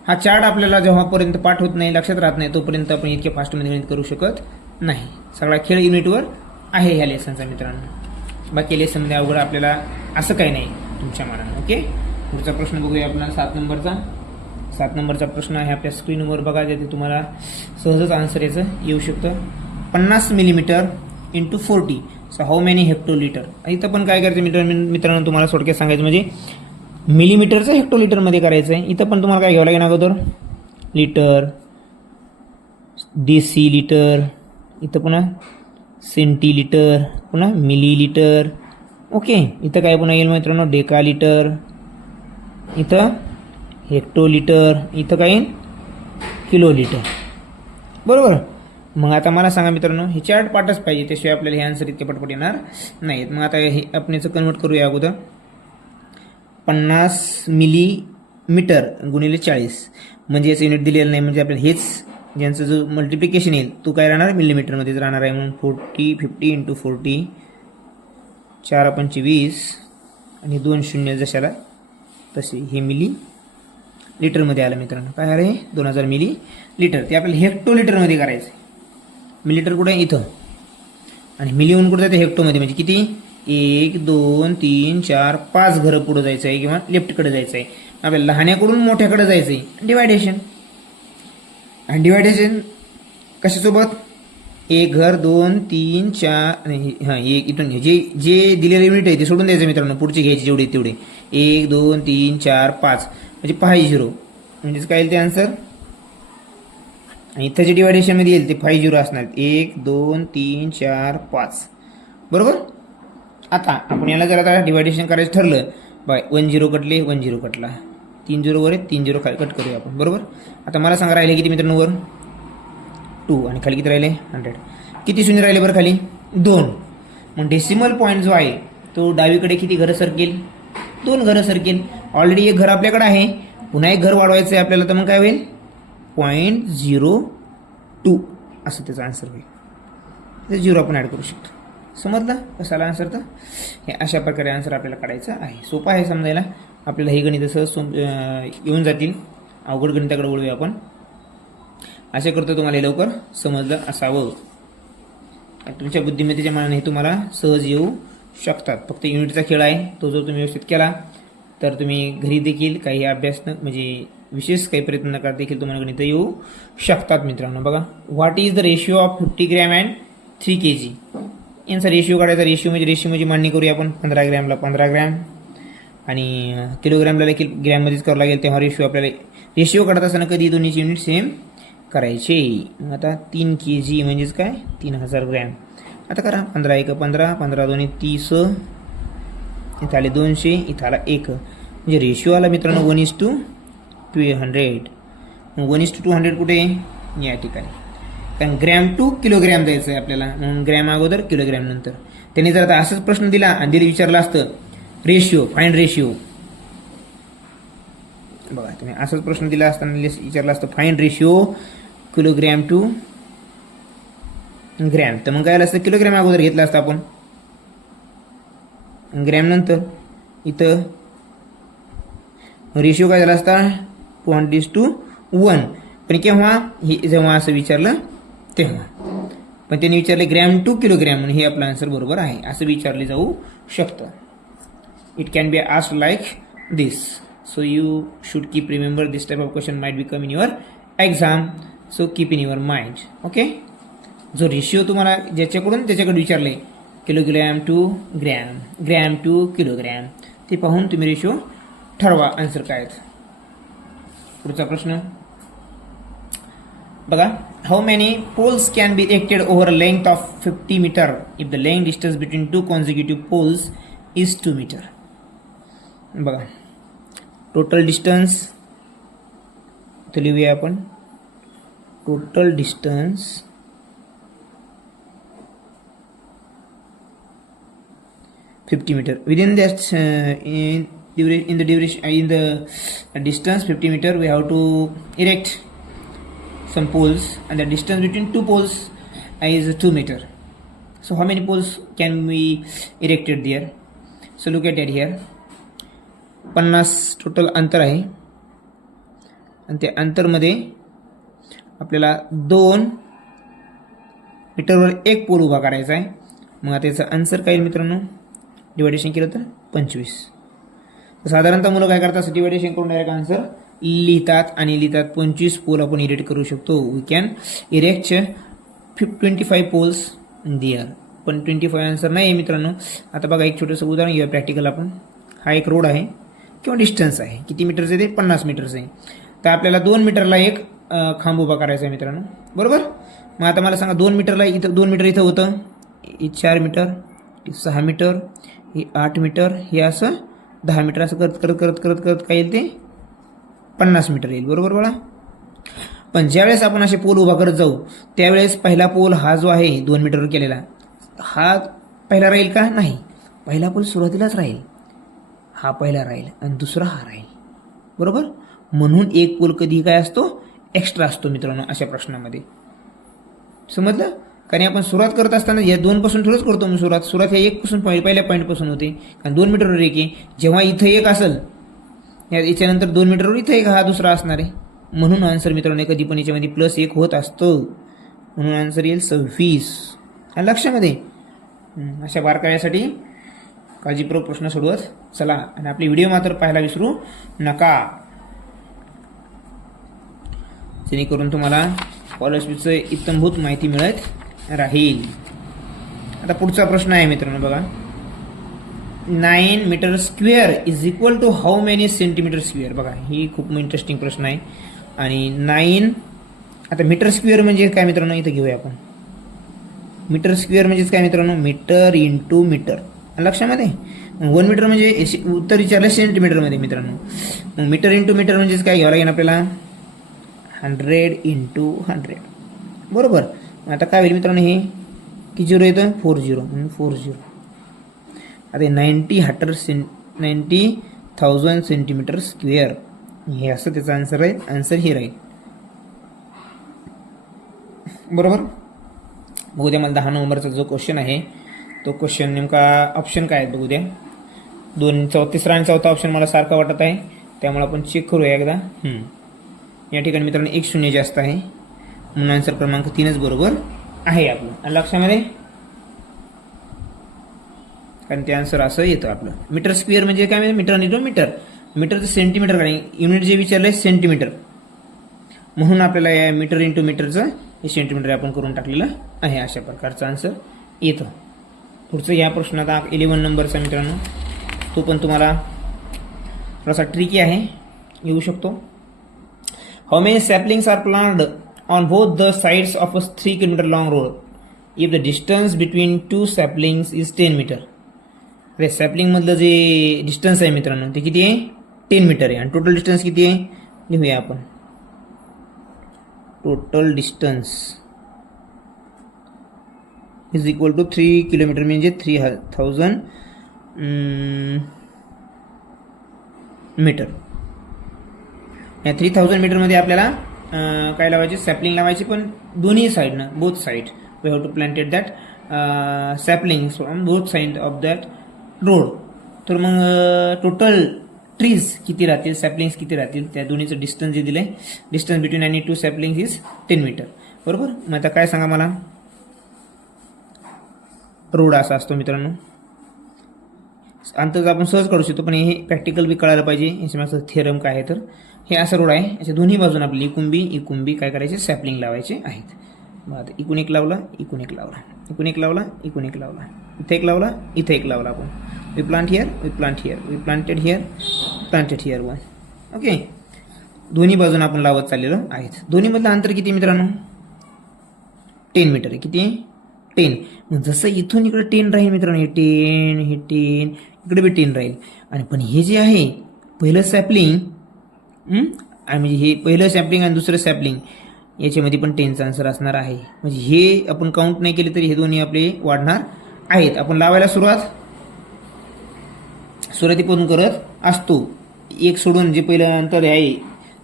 हा चार्ट आपल्याला जेव्हापर्यंत पाठ होत नाही, लक्षात राहत नाही, तोपर्यंत आपण इतक्या फास्टमध्ये गणित करू शकत नाही. सगळा खेळ युनिटवर आहे ह्या लेसनचा मित्रांनो. बाकी लेसनमध्ये अवघड आपल्याला असं काही नाही तुमच्या मनानं. ओके. पुढचा प्रश्न बघूया आपला 7 नंबरचा. 7 नंबरचा प्रश्न आहे आपल्या स्क्रीनवर बघा, ज्याथे तुम्हाला सहजच आन्सर याचं येऊ शकतं. 50 millimetre into 40. So how many hectolitre. इथं पण काय करायचं मित्रांनो तुम्हाला थोडक्यात सांगायचं म्हणजे मिलीमीटरचं हेक्टोलिटरमध्ये करायचं आहे. इथं पण तुम्हाला काय घ्यावं लागेल अगोदर लिटर, डेसी लिटर, इथं पुन्हा सेंटीलिटर, पुन्हा मिलीलिटर. ओके. इथं काय पुन्हा येईल मित्रांनो डेका लिटर, इथं हेक्टोलिटर, इथं काय येईल किलो लिटर. बरोबर. मग आता मला सांगा मित्रांनो हे चार्ट पाठच पाहिजे, त्याशिवाय आपल्याला हे आन्सर इतके पटपट येणार नाहीत. मग आता हे आपण याचं कन्वर्ट करूया अगोदर. 50 मिलीमीटर गुणिले 40 म्हणजे याचं युनिट दिलेलं नाही, म्हणजे आपल्याला हेच ज्यांचं जो मल्टिप्लिकेशन येईल तो काय राहणार मिलीमीटरमध्येच राहणार आहे. म्हणून 50 इंटू 40, 4 पंचे 20 आणि 2 शून्य जशाला तसे हे मिली लिटरमध्ये आलं मित्रांनो. काय आलं हे 2000 मिली लिटर. ते आपल्याला हेक्टोलिटरमध्ये करायचं आहे. मिलीलिटर कुठे इथं आणि मिलियन कुठे जाते हेक्टोमध्ये, म्हणजे किती 1 2 3 4 5 घरं पुढे जायचं आहे किंवा लेफ्टकडे जायचं आहे. आपल्याला लहान्याकडून मोठ्याकडे जायचं आहे. डिवायडेशन. आणि डिवायडेशन कशासोबत 1 घर 2 3 4 हां 1 इथून जे दिलेलं युनिट आहे ते सोडून द्यायचं मित्रांनो, पुढचे घ्यायचे जेवढे तेवढे 1 2 3 4 5 म्हणजे 5 झिरो म्हणजेच काय येईल ते आन्सर. आणि इथं जे डिवायडेशनमध्ये येईल ते 5 झिरो असणार 1 2 3 4 5. बरोबर. आता आपण याला जर आता डिवायडेशन करायचं ठरलं बाय 1 झिरो कटले 1 झिरो कटला 3 झिरो वर 3 झिरो खाली कट करूया आपण. बरोबर. आता मला सांगा राहिले किती मित्रांनो वर 2 आणि खाली किती राहिले 100. किती शून्य राहिले बरं खाली 2. मग डेसिमल पॉईंट जो आहे तो डावीकडे किती घरं सरकेल 2 घरं सरकेल. ऑलरेडी एक घर आपल्याकडे आहे, पुन्हा एक घर वाढवायचं आहे आपल्याला, तर मग काय होईल 0.02 असं त्याचा आन्सर होईल. ते 0 आपण ॲड करू शकतो. समजलं कसाला आन्सर. तर हे अशा प्रकारे आन्सर आपल्याला काढायचं आहे. सोपं आहे समजायला. आपल्याला हे गणित असं येऊन जातील. अवघड गणिताकडे वळूया आपण. असे करतो तुम्हाला हे लवकर समजलं असावं. तुमच्या बुद्धिमत्तेच्या मानाने हे तुम्हाला सहज येऊ शकतात. फक्त युनिटचा खेळ आहे, तो जर तुम्ही व्यवस्थित केला तर तुम्ही घरी देखील काही अभ्यास म्हणजे विशेष काही प्रयत्न न करता देखील तुम्हाला गणित येऊ शकतात मित्रांनो. बघा what is the ratio of 50 gram and 3 kg. यांचा रेशिओ काढायचा. रेशिओ म्हणजे मांडणी करूया आपण. 15 ग्रॅमला 15 ग्रॅम आणि किलोग्रॅमला देखील ग्रॅममध्येच करावं लागेल. तेव्हा रेशिओ आपल्याला रेशिओ काढत असताना कधी दोन्हीची युनिट सेम करायचे. मग आता 3 kg म्हणजेच काय 3000 ग्रॅम. आता करा 15 1 15, 15 2 30, इथं आले 200, इथं आला 1, म्हणजे रेशिओ आला मित्रांनो 1:200. 1:200 कुठे या ठिकाणी, कारण ग्रॅम टू किलोग्रॅम द्यायचं आहे आपल्याला, म्हणून ग्रॅम अगोदर किलोग्रॅम नंतर. त्यांनी जर आता असंच प्रश्न दिला आणि दिले विचारलं असतं रेशिओ फाइंड रेशिओ, बघा तुम्ही असंच प्रश्न दिला असताना विचारला असतं find ratio kilogram to gram, तर मग काय झालं असतं किलोग्रॅम अगोदर घेतला असतं आपण, ग्रॅम नंतर. इथं रेशिओ काय झाला असता 2:1. पण केव्हा हे जेव्हा असं विचारलं तेव्हा, पण त्यांनी विचारले ग्रॅम टू किलोग्रॅम म्हणून हे आपलं आन्सर बरोबर आहे असं विचारले जाऊ शकतं. It can be asked like this. So you should keep remember this type of question might be come in your exam. So keep in your mind. Okay, जो रेशिओ तुम्हाला ज्याच्याकडून त्याच्याकडे विचारले kilogram to gram, gram to kilogram, ते पाहून तुम्ही ratio ठरवा answer काय आहेत. पुढचा प्रश्न बघा. How many poles can be erected over a length of 50 metre if the length distance between 2 consecutive poles is 2 metre. बघा टोटल डिस्टन्स इथं लिहूया आपण. Total distance $50 meter. Within that in the distance 50 meter we have to erect some poles, and the distance between two poles is 2 meter. So how many poles can we erected there? So look at it here. 50 total अंतर आहे आणि त्या अंतरमध्ये आपल्याला 2 मीटरवर एक pole उभा करायचा आहे. मग आता याचं आन्सर काय मित्रांनो, डिवायडेशन केलं तर 25. साधारणतः मुलं काय करतात, डिवायडेशन करून डायरेक्ट आन्सर लिहितात आणि लिहितात 25 पोल आपण इरेक्ट करू शकतो. वी कॅन इरेक्ट 25 पोल्स दिअर, पण 25 आन्सर नाही आहे मित्रांनो. आता बघा एक छोटंसं उदाहरण घेऊया प्रॅक्टिकल आपण. हा एक रोड आहे किंवा डिस्टन्स आहे, किती मीटरचं आहे ते 50 मीटरचं आहे. तर आपल्याला 2 मीटरला एक खांब उभा करायचा आहे मित्रांनो, बरोबर. मग आता मला सांगा 2 मीटरला इथं 2 मीटर इथं होतं, हे 4 मीटर, 6 मीटर, हे 8 मीटर, हे असं 10 मीटर, असं करत करत करत करत करत काय येईल ते 50 मीटर येईल, बरोबर बाळा. पण ज्यावेळेस आपण असे पोल उभा करत जाऊ त्यावेळेस पहिला पोल हा जो आहे 2 मीटरवर केलेला, हा पहिला राहील का, नाही, पहिला पोल सुरुवातीलाच राहील, हा पहिला राहील आणि दुसरा हा राहील, बरोबर. म्हणून एक पोल कधी काय असतो, एक्स्ट्रा असतो मित्रांनो अशा प्रश्नामध्ये, समजलं. कारण आपण सुरुवात करत असताना या 2 पासून थोडंच करतो मी सुरुवात ह्या 1 पासून पहिल्या पॉईंटपासून होते, कारण 2 मीटरवर एक आहे. जेव्हा इथं एक असेल याच्यानंतर 2 मीटरवर इथं एक हा दुसरा असणार आहे, म्हणून आन्सर मित्रांनो कधी पण याच्यामध्ये +1 होत असतं, म्हणून आन्सर येईल 26. आणि लक्षामध्ये अशा बारकाव्यासाठी काळजीपूर्वक प्रश्न सोडवत चला. आणि आपली व्हिडिओ मात्र पाहायला विसरू नका, जेणेकरून तुम्हाला स्कॉलरशिपचं इत्तमभूत माहिती मिळत राहील. आता पुढचा प्रश्न आहे मित्रांनो बघा. 9 metre square is equal to how many centimetre square. बघा ही खूप इंटरेस्टिंग प्रश्न आहे. आणि 9 आता मीटर स्क्वेअर म्हणजे काय मित्रांनो, इथं घेऊया आपण. मीटर स्क्वेअर म्हणजेच काय मित्रांनो, मीटर इंटू मीटर, लक्षामध्ये. 1 मीटर म्हणजे उत्तर विचारलं सेंटीमीटरमध्ये मित्रांनो. मग मीटर इंटू मीटर म्हणजेच काय घ्यावं लागेल आपल्याला, 100 इंटू 100, बरोबर. आता काय होईल मित्रांनो, हे किती 0 येतं, 40 म्हणून 40. आता 90,000 सेंटीमीटर स्क्वेअर, हे असं त्याचा आन्सर आहे. आन्सर हे राहील, बरोबर. बघू द्या मला 10 नंबरचा जो क्वेश्चन आहे तो क्वेश्चन नेमका ऑप्शन काय आहे बघू द्या. 3रा आणि 4था ऑप्शन मला सारखा वाटत आहे, त्यामुळे आपण चेक करूया एकदा. या ठिकाणी मित्रांनो 1 शून्य जास्त आहे, म्हणून आन्सर क्रमांक 3च बरोबर आहे आपलं लक्षामध्ये. कारण ते आन्सर असं येतं आपलं. मीटर स्क्वेअर म्हणजे काय, मीटर इंटू मीटर, मीटरचं सेंटीमीटर काय, युनिट जे विचारलं आहे सेंटीमीटर, म्हणून आपल्याला या मीटर इंटू मीटरचं हे सेंटीमीटर आपण करून टाकलेलं आहे. अशा प्रकारचा आन्सर येतं. पुढचं या प्रश्नात 11 नंबरचा मित्रांनो, तो पण तुम्हाला थोडासा ट्रिकी आहे, येऊ शकतो. How many saplings are plant on both the sides of a 3 kilometre long road if the distance between two saplings is 10 metre. अरे सॅपलिंग मधलं जे डिस्टन्स आहे मित्रांनो ते किती आहे 10 मीटर आहे आणि टोटल डिस्टन्स किती आहे लिहूया आपण. Total distance is equal to 3 kilometre म्हणजे 3000 मीटर. या 3000 मीटरमध्ये आपल्याला काय लावायचे सॅपलिंग लावायची पण दोन्ही साईडनं both side we have to planted that sapling from both side of that road. तर मग टोटल ट्रीज किती राहतील सॅपलिंग्स किती राहतील त्या दोन्हीचं डिस्टन्स जे दिलं आहे डिस्टन्स बिटवीन आणि टू सॅपलिंग्स इज 10 मीटर. बरोबर. मग आता काय सांगा मला रोड असा असतो मित्रांनो अंतर आपण सहज काढू शकतो पण हे प्रॅक्टिकल बी कळायला पाहिजे याच्यामागचं थेरम काय आहे. तर हे असं रोड आहे याच्या दोन्ही बाजून आपली इकुंबी काय करायचे सॅपलिंग लावायचे आहेत. मग आता इकून एक लावला इकून एक लावला इकून एक लावला इकून एक लावला इथे एक लावला इथे एक लावला आपण we plant here we planted here one. Okay दोन्ही बाजून आपण लावत चाललेलो आहेत. दोन्ही मधलं अंतर किती मित्रांनो 10 मीटर आहे. किती आहे 10. मग जसं इथून इकडे 10 राहील मित्रांनो हे 10 इकडे बी 10 राहील आणि पण हे जे आहे पहिलं सॅपलिंग आणि म्हणजे हे पहिलं सॅपलिंग आणि दुसरं सॅपलिंग याच्यामध्ये पण 10चा आन्सर असणार आहे. म्हणजे हे आपण काउंट नाही केले तरी हे दोन्ही आपले वाढणार आहेत. आपण लावायला सुरुवातीपासून करत असतो. एक सोडून जे पहिलं अंतर आहे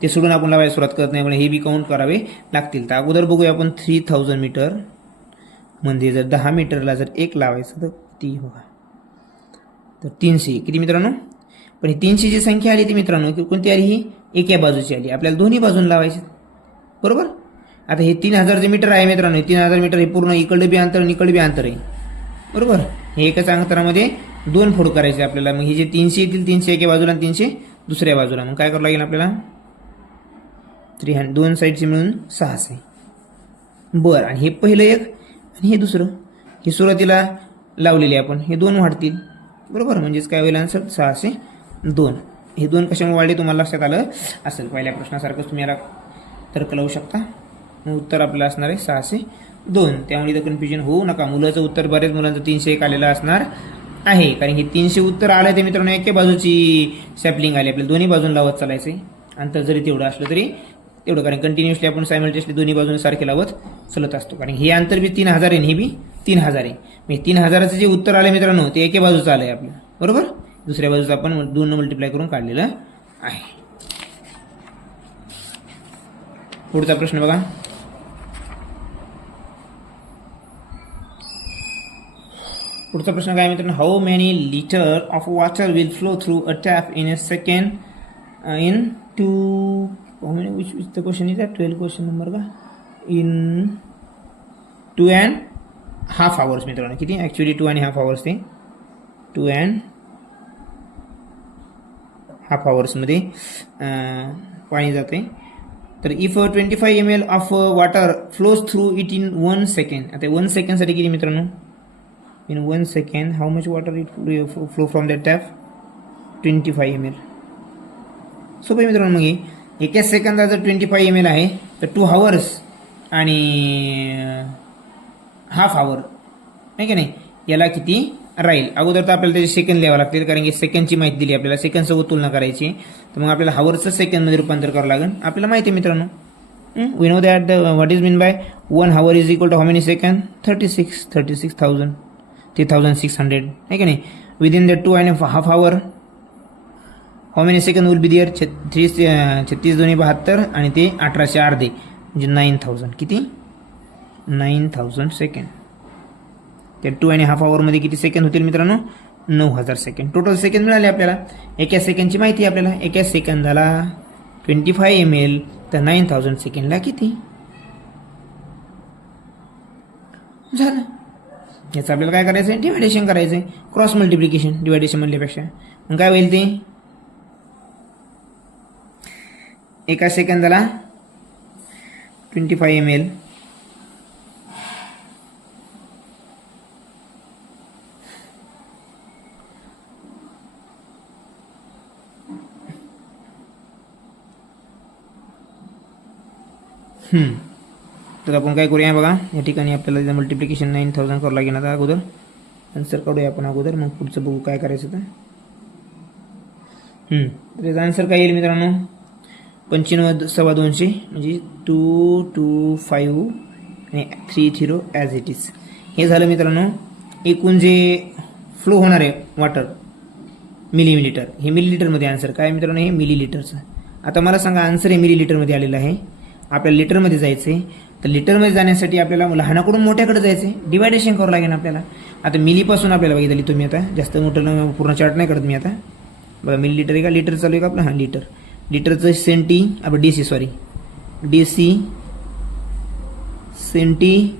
ते सोडून आपण लावायला सुरुवात करत नाही पण हे बी काउंट करावे लागतील. तर अगोदर बघूया आपण 3000 मीटर म्हणजे जर 10 मीटरला जर एक लावायचं तर ती बघा तर 300 किती मित्रांनो. पण ही 300 जी संख्या आली ती मित्रांनो कोणती आली ही एका बाजूची आली. आपल्याला दोन्ही बाजून लावायची. बरोबर. आता हे 3000 जे मीटर आहे मित्रांनो 3000 मीटर हे पूर्ण इकडे बी अंतर आणि इकडे बी अंतर आहे. बरोबर. हे एकाच अंतरामध्ये 2 फोड करायचे आपल्याला. मग हे जे 300 येतील 300 एका बाजूला आणि 300 दुसऱ्या बाजूला. मग काय करावं लागेल आपल्याला 300 दोन साईडचे मिळून 600. बरं. आणि हे पहिलं एक आणि हे दुसरं हे सुरुवातीला लावलेले आपण हे 2 वाढतील. बरोबर. म्हणजेच काय होईल आन्सर 602. हे 2 कशामुळे वाढले तुम्हाला लक्षात आलं असेल. पहिल्या प्रश्नासारखंच तुम्ही याला तर्क लावू शकता. मग उत्तर आपल्याला असणार आहे 602. त्यामुळे इथं कन्फ्युजन होऊ नका. मुलाचं उत्तर बऱ्याच मुलांचं 301 आलेलं असणार आहे कारण की 300 उत्तर आलं ते मित्रांनो एका बाजूची सॅपलिंग आली. आपल्याला दोन्ही बाजून लावत चालायचे. अंतर जरी तेवढं असलं तरी तेवढं कारण कंटिन्युअसली आपण सायमल्टेनियसली दोन्ही बाजूने सारखे लावत चलत असतो. कारण हे अंतर बी 3000 आहे आणि हे बी 3000 आहे. म्हणजे 3000चं जे उत्तर आलं मित्रांनो ते एका बाजूचं आलं आहे आपलं. बरोबर. दुसऱ्या बाजूचं आपण 2 मल्टिप्लाय करून काढलेलं आहे. पुढचा प्रश्न बघा. पुढचा प्रश्न काय मित्रांनो how many litre of water will flow through a tap in a second in 2 how many which the question is that 12 question number का in 2.5 hours मित्रांनो. किती ॲक्च्युली 2.5 hours ते 2.5 hours मध्ये पाणी जाते. तर if 25 ml of water flows through it in 1 second. आता 1 सेकंडसाठी किती मित्रांनो in 1 second how much water it flow from that tap 25 ml. सोपं मित्रांनो. मग एका सेकंदात जर 25 ml आहे तर 2 hours आणि हाफ आवर नाही की नाही याला किती राहील. अगोदर तर आपल्याला त्याचे सेकंड लिहावं लागतील कारण की सेकंडची माहिती दिली आपल्याला सेकंडसोबत तुलना करायची. तर मग आपल्याला हावरचं सेकंडमध्ये रूपांतर करावं लागेल. आपल्याला माहिती आहे मित्रांनो we know that what is mean by 1 hour is equal to how many second 36,000 3600 आहे की नाही. Within the 2.5 hour how many second will be there 36 दोन्ही 72 आणि ते 1800 अर्धे म्हणजे 9000 किती 9000 सेकंड. त्या 2.5 hourमध्ये किती सेकंड होतील मित्रांनो 9000 सेकंड. टोटल सेकंड मिळाले आपल्याला. एका सेकंडची माहिती आपल्याला एका सेकंदाला 25 ml तर 9000 सेकंडला किती झालं. याचं आपल्याला काय करायचं आहे डिवायडेशन करायचं आहे. क्रॉस मल्टिप्लिकेशन डिवायडेशन म्हणल्यापेक्षा मग काय होईल ते एका सेकंदाला 25 ml तर आपण काय करूया बघा, या ठिकाणी आपल्याला मल्टिप्लिकेशन 9000 करावं लागेल. आता अगोदर आन्सर काढूया आपण अगोदर, मग पुढचं बघू काय करायचं तर. तर याचा आन्सर काय येईल मित्रांनो, 95 म्हणजे 225 आणि 30 ॲज इट इज. हे झालं मित्रांनो एकूण जे फ्लो होणार आहे वॉटर मिलीलिटर. हे मिलीलिटरमध्ये आन्सर काय मित्रांनो, हे मिलीलिटरचं. आता मला सांगा आन्सर हे मिलीलिटरमध्ये आलेलं आहे, आपल्याला लिटरमध्ये जायचं आहे. तर लिटरमध्ये जाण्यासाठी आपल्याला लहानाकडून मोठ्याकडे जायचं आहे, डिवायडेशन करावं लागेल आपल्याला. आता मिलीपासून आपल्याला बघितली तुम्ही, आता जास्त मोठं पूर्ण चार्ट नाही करत मी आता. बघा मिलीलिटर आहे का लिटर चालू आहे का आपलं, हां लिटर. लिटरचं सेंटी आपलं DC सेंटी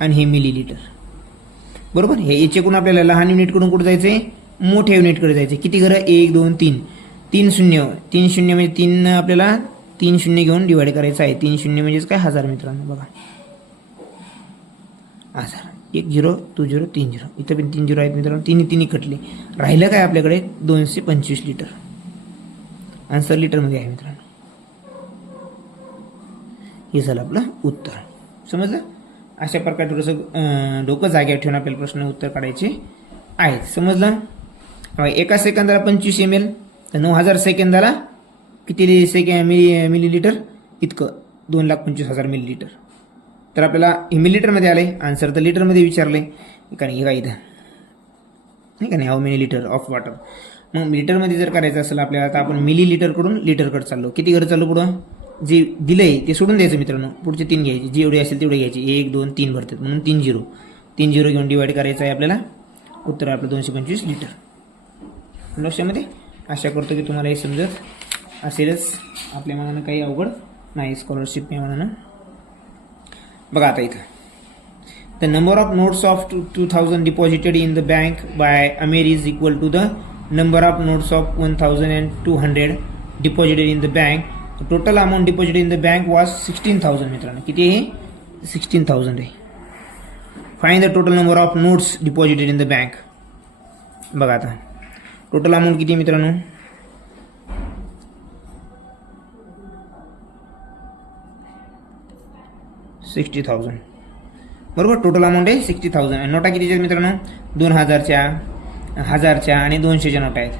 आणि हे मिलीलिटर. बरोबर. हे याच्याकडून आपल्याला लहान युनिटकडून कुठं जायचं आहे, मोठ्या युनिटकडे जायचं आहे. किती घरं, 1 2 3 3 शून्य म्हणजे 3 आपल्याला 3 शून्य घेऊन डिवाइड करायचं आहे. 3 शून्य म्हणजेच काय 1000 मित्रांनो. बघा 1000, 1 0 2 0 3 0. इथं पण 3 0 आहेत मित्रांनो, तिन्ही कटले. राहिलं काय आपल्याकडे 225 लिटर. आन्सर लिटरमध्ये आहे मित्रांनो. हे झालं आपलं उत्तर. समजलं. अशा प्रकारे थोडंसं डोकं जाग्यावर ठेवून आपल्याला प्रश्न उत्तर काढायचे आहेत. समजलं. एका सेकंदाला 25 ml, तर 9000 सेकंदाला किती मिलीलिटर इतकं, 2,25,000 मिलीलिटर. तर आपल्याला हे मिलीलिटरमध्ये आले, आन्सर तर लिटरमध्ये विचारले का नाही. हे काय इथं नाही का नाही, how many litre of water. मग लिटरमध्ये जर करायचं असेल आपल्याला, तर आपण मिलीलिटरकडून लिटरकडे चाललो. किती घर चाललो पुढं, जे दिलंय ते सोडून द्यायचं मित्रांनो. पुढचे 3 घ्यायचे, जेवढे असेल तेवढे घ्यायचे. 1 2 3 भरतात म्हणून 3 0 घेऊन डिवाइड करायचं आहे आपल्याला. उत्तर आपलं 225 लिटर. लक्षामध्ये. आशा करतो की तुम्हाला हे समजत असेलच. आपल्या मनानं काही अवघड नाही स्कॉलरशिप मनानं. बघा आता इथं, the number of notes of 2000 deposited in the bank by Amer is equal to the number of notes of 1200 deposited in the bank. Total amount deposited in the bank was 16,000 मित्रांनो. किती आहे, 16,000 आहे. Find the total number of notes deposited in the bank. बघा आता total amount किती आहे मित्रांनो, 60,000. बरोबर. टोटल अमाऊंट आहे 60,000. आणि नोटा कितीच्या आहेत मित्रांनो, 2000च्या 1000च्या आणि 200च्या नोटा आहेत.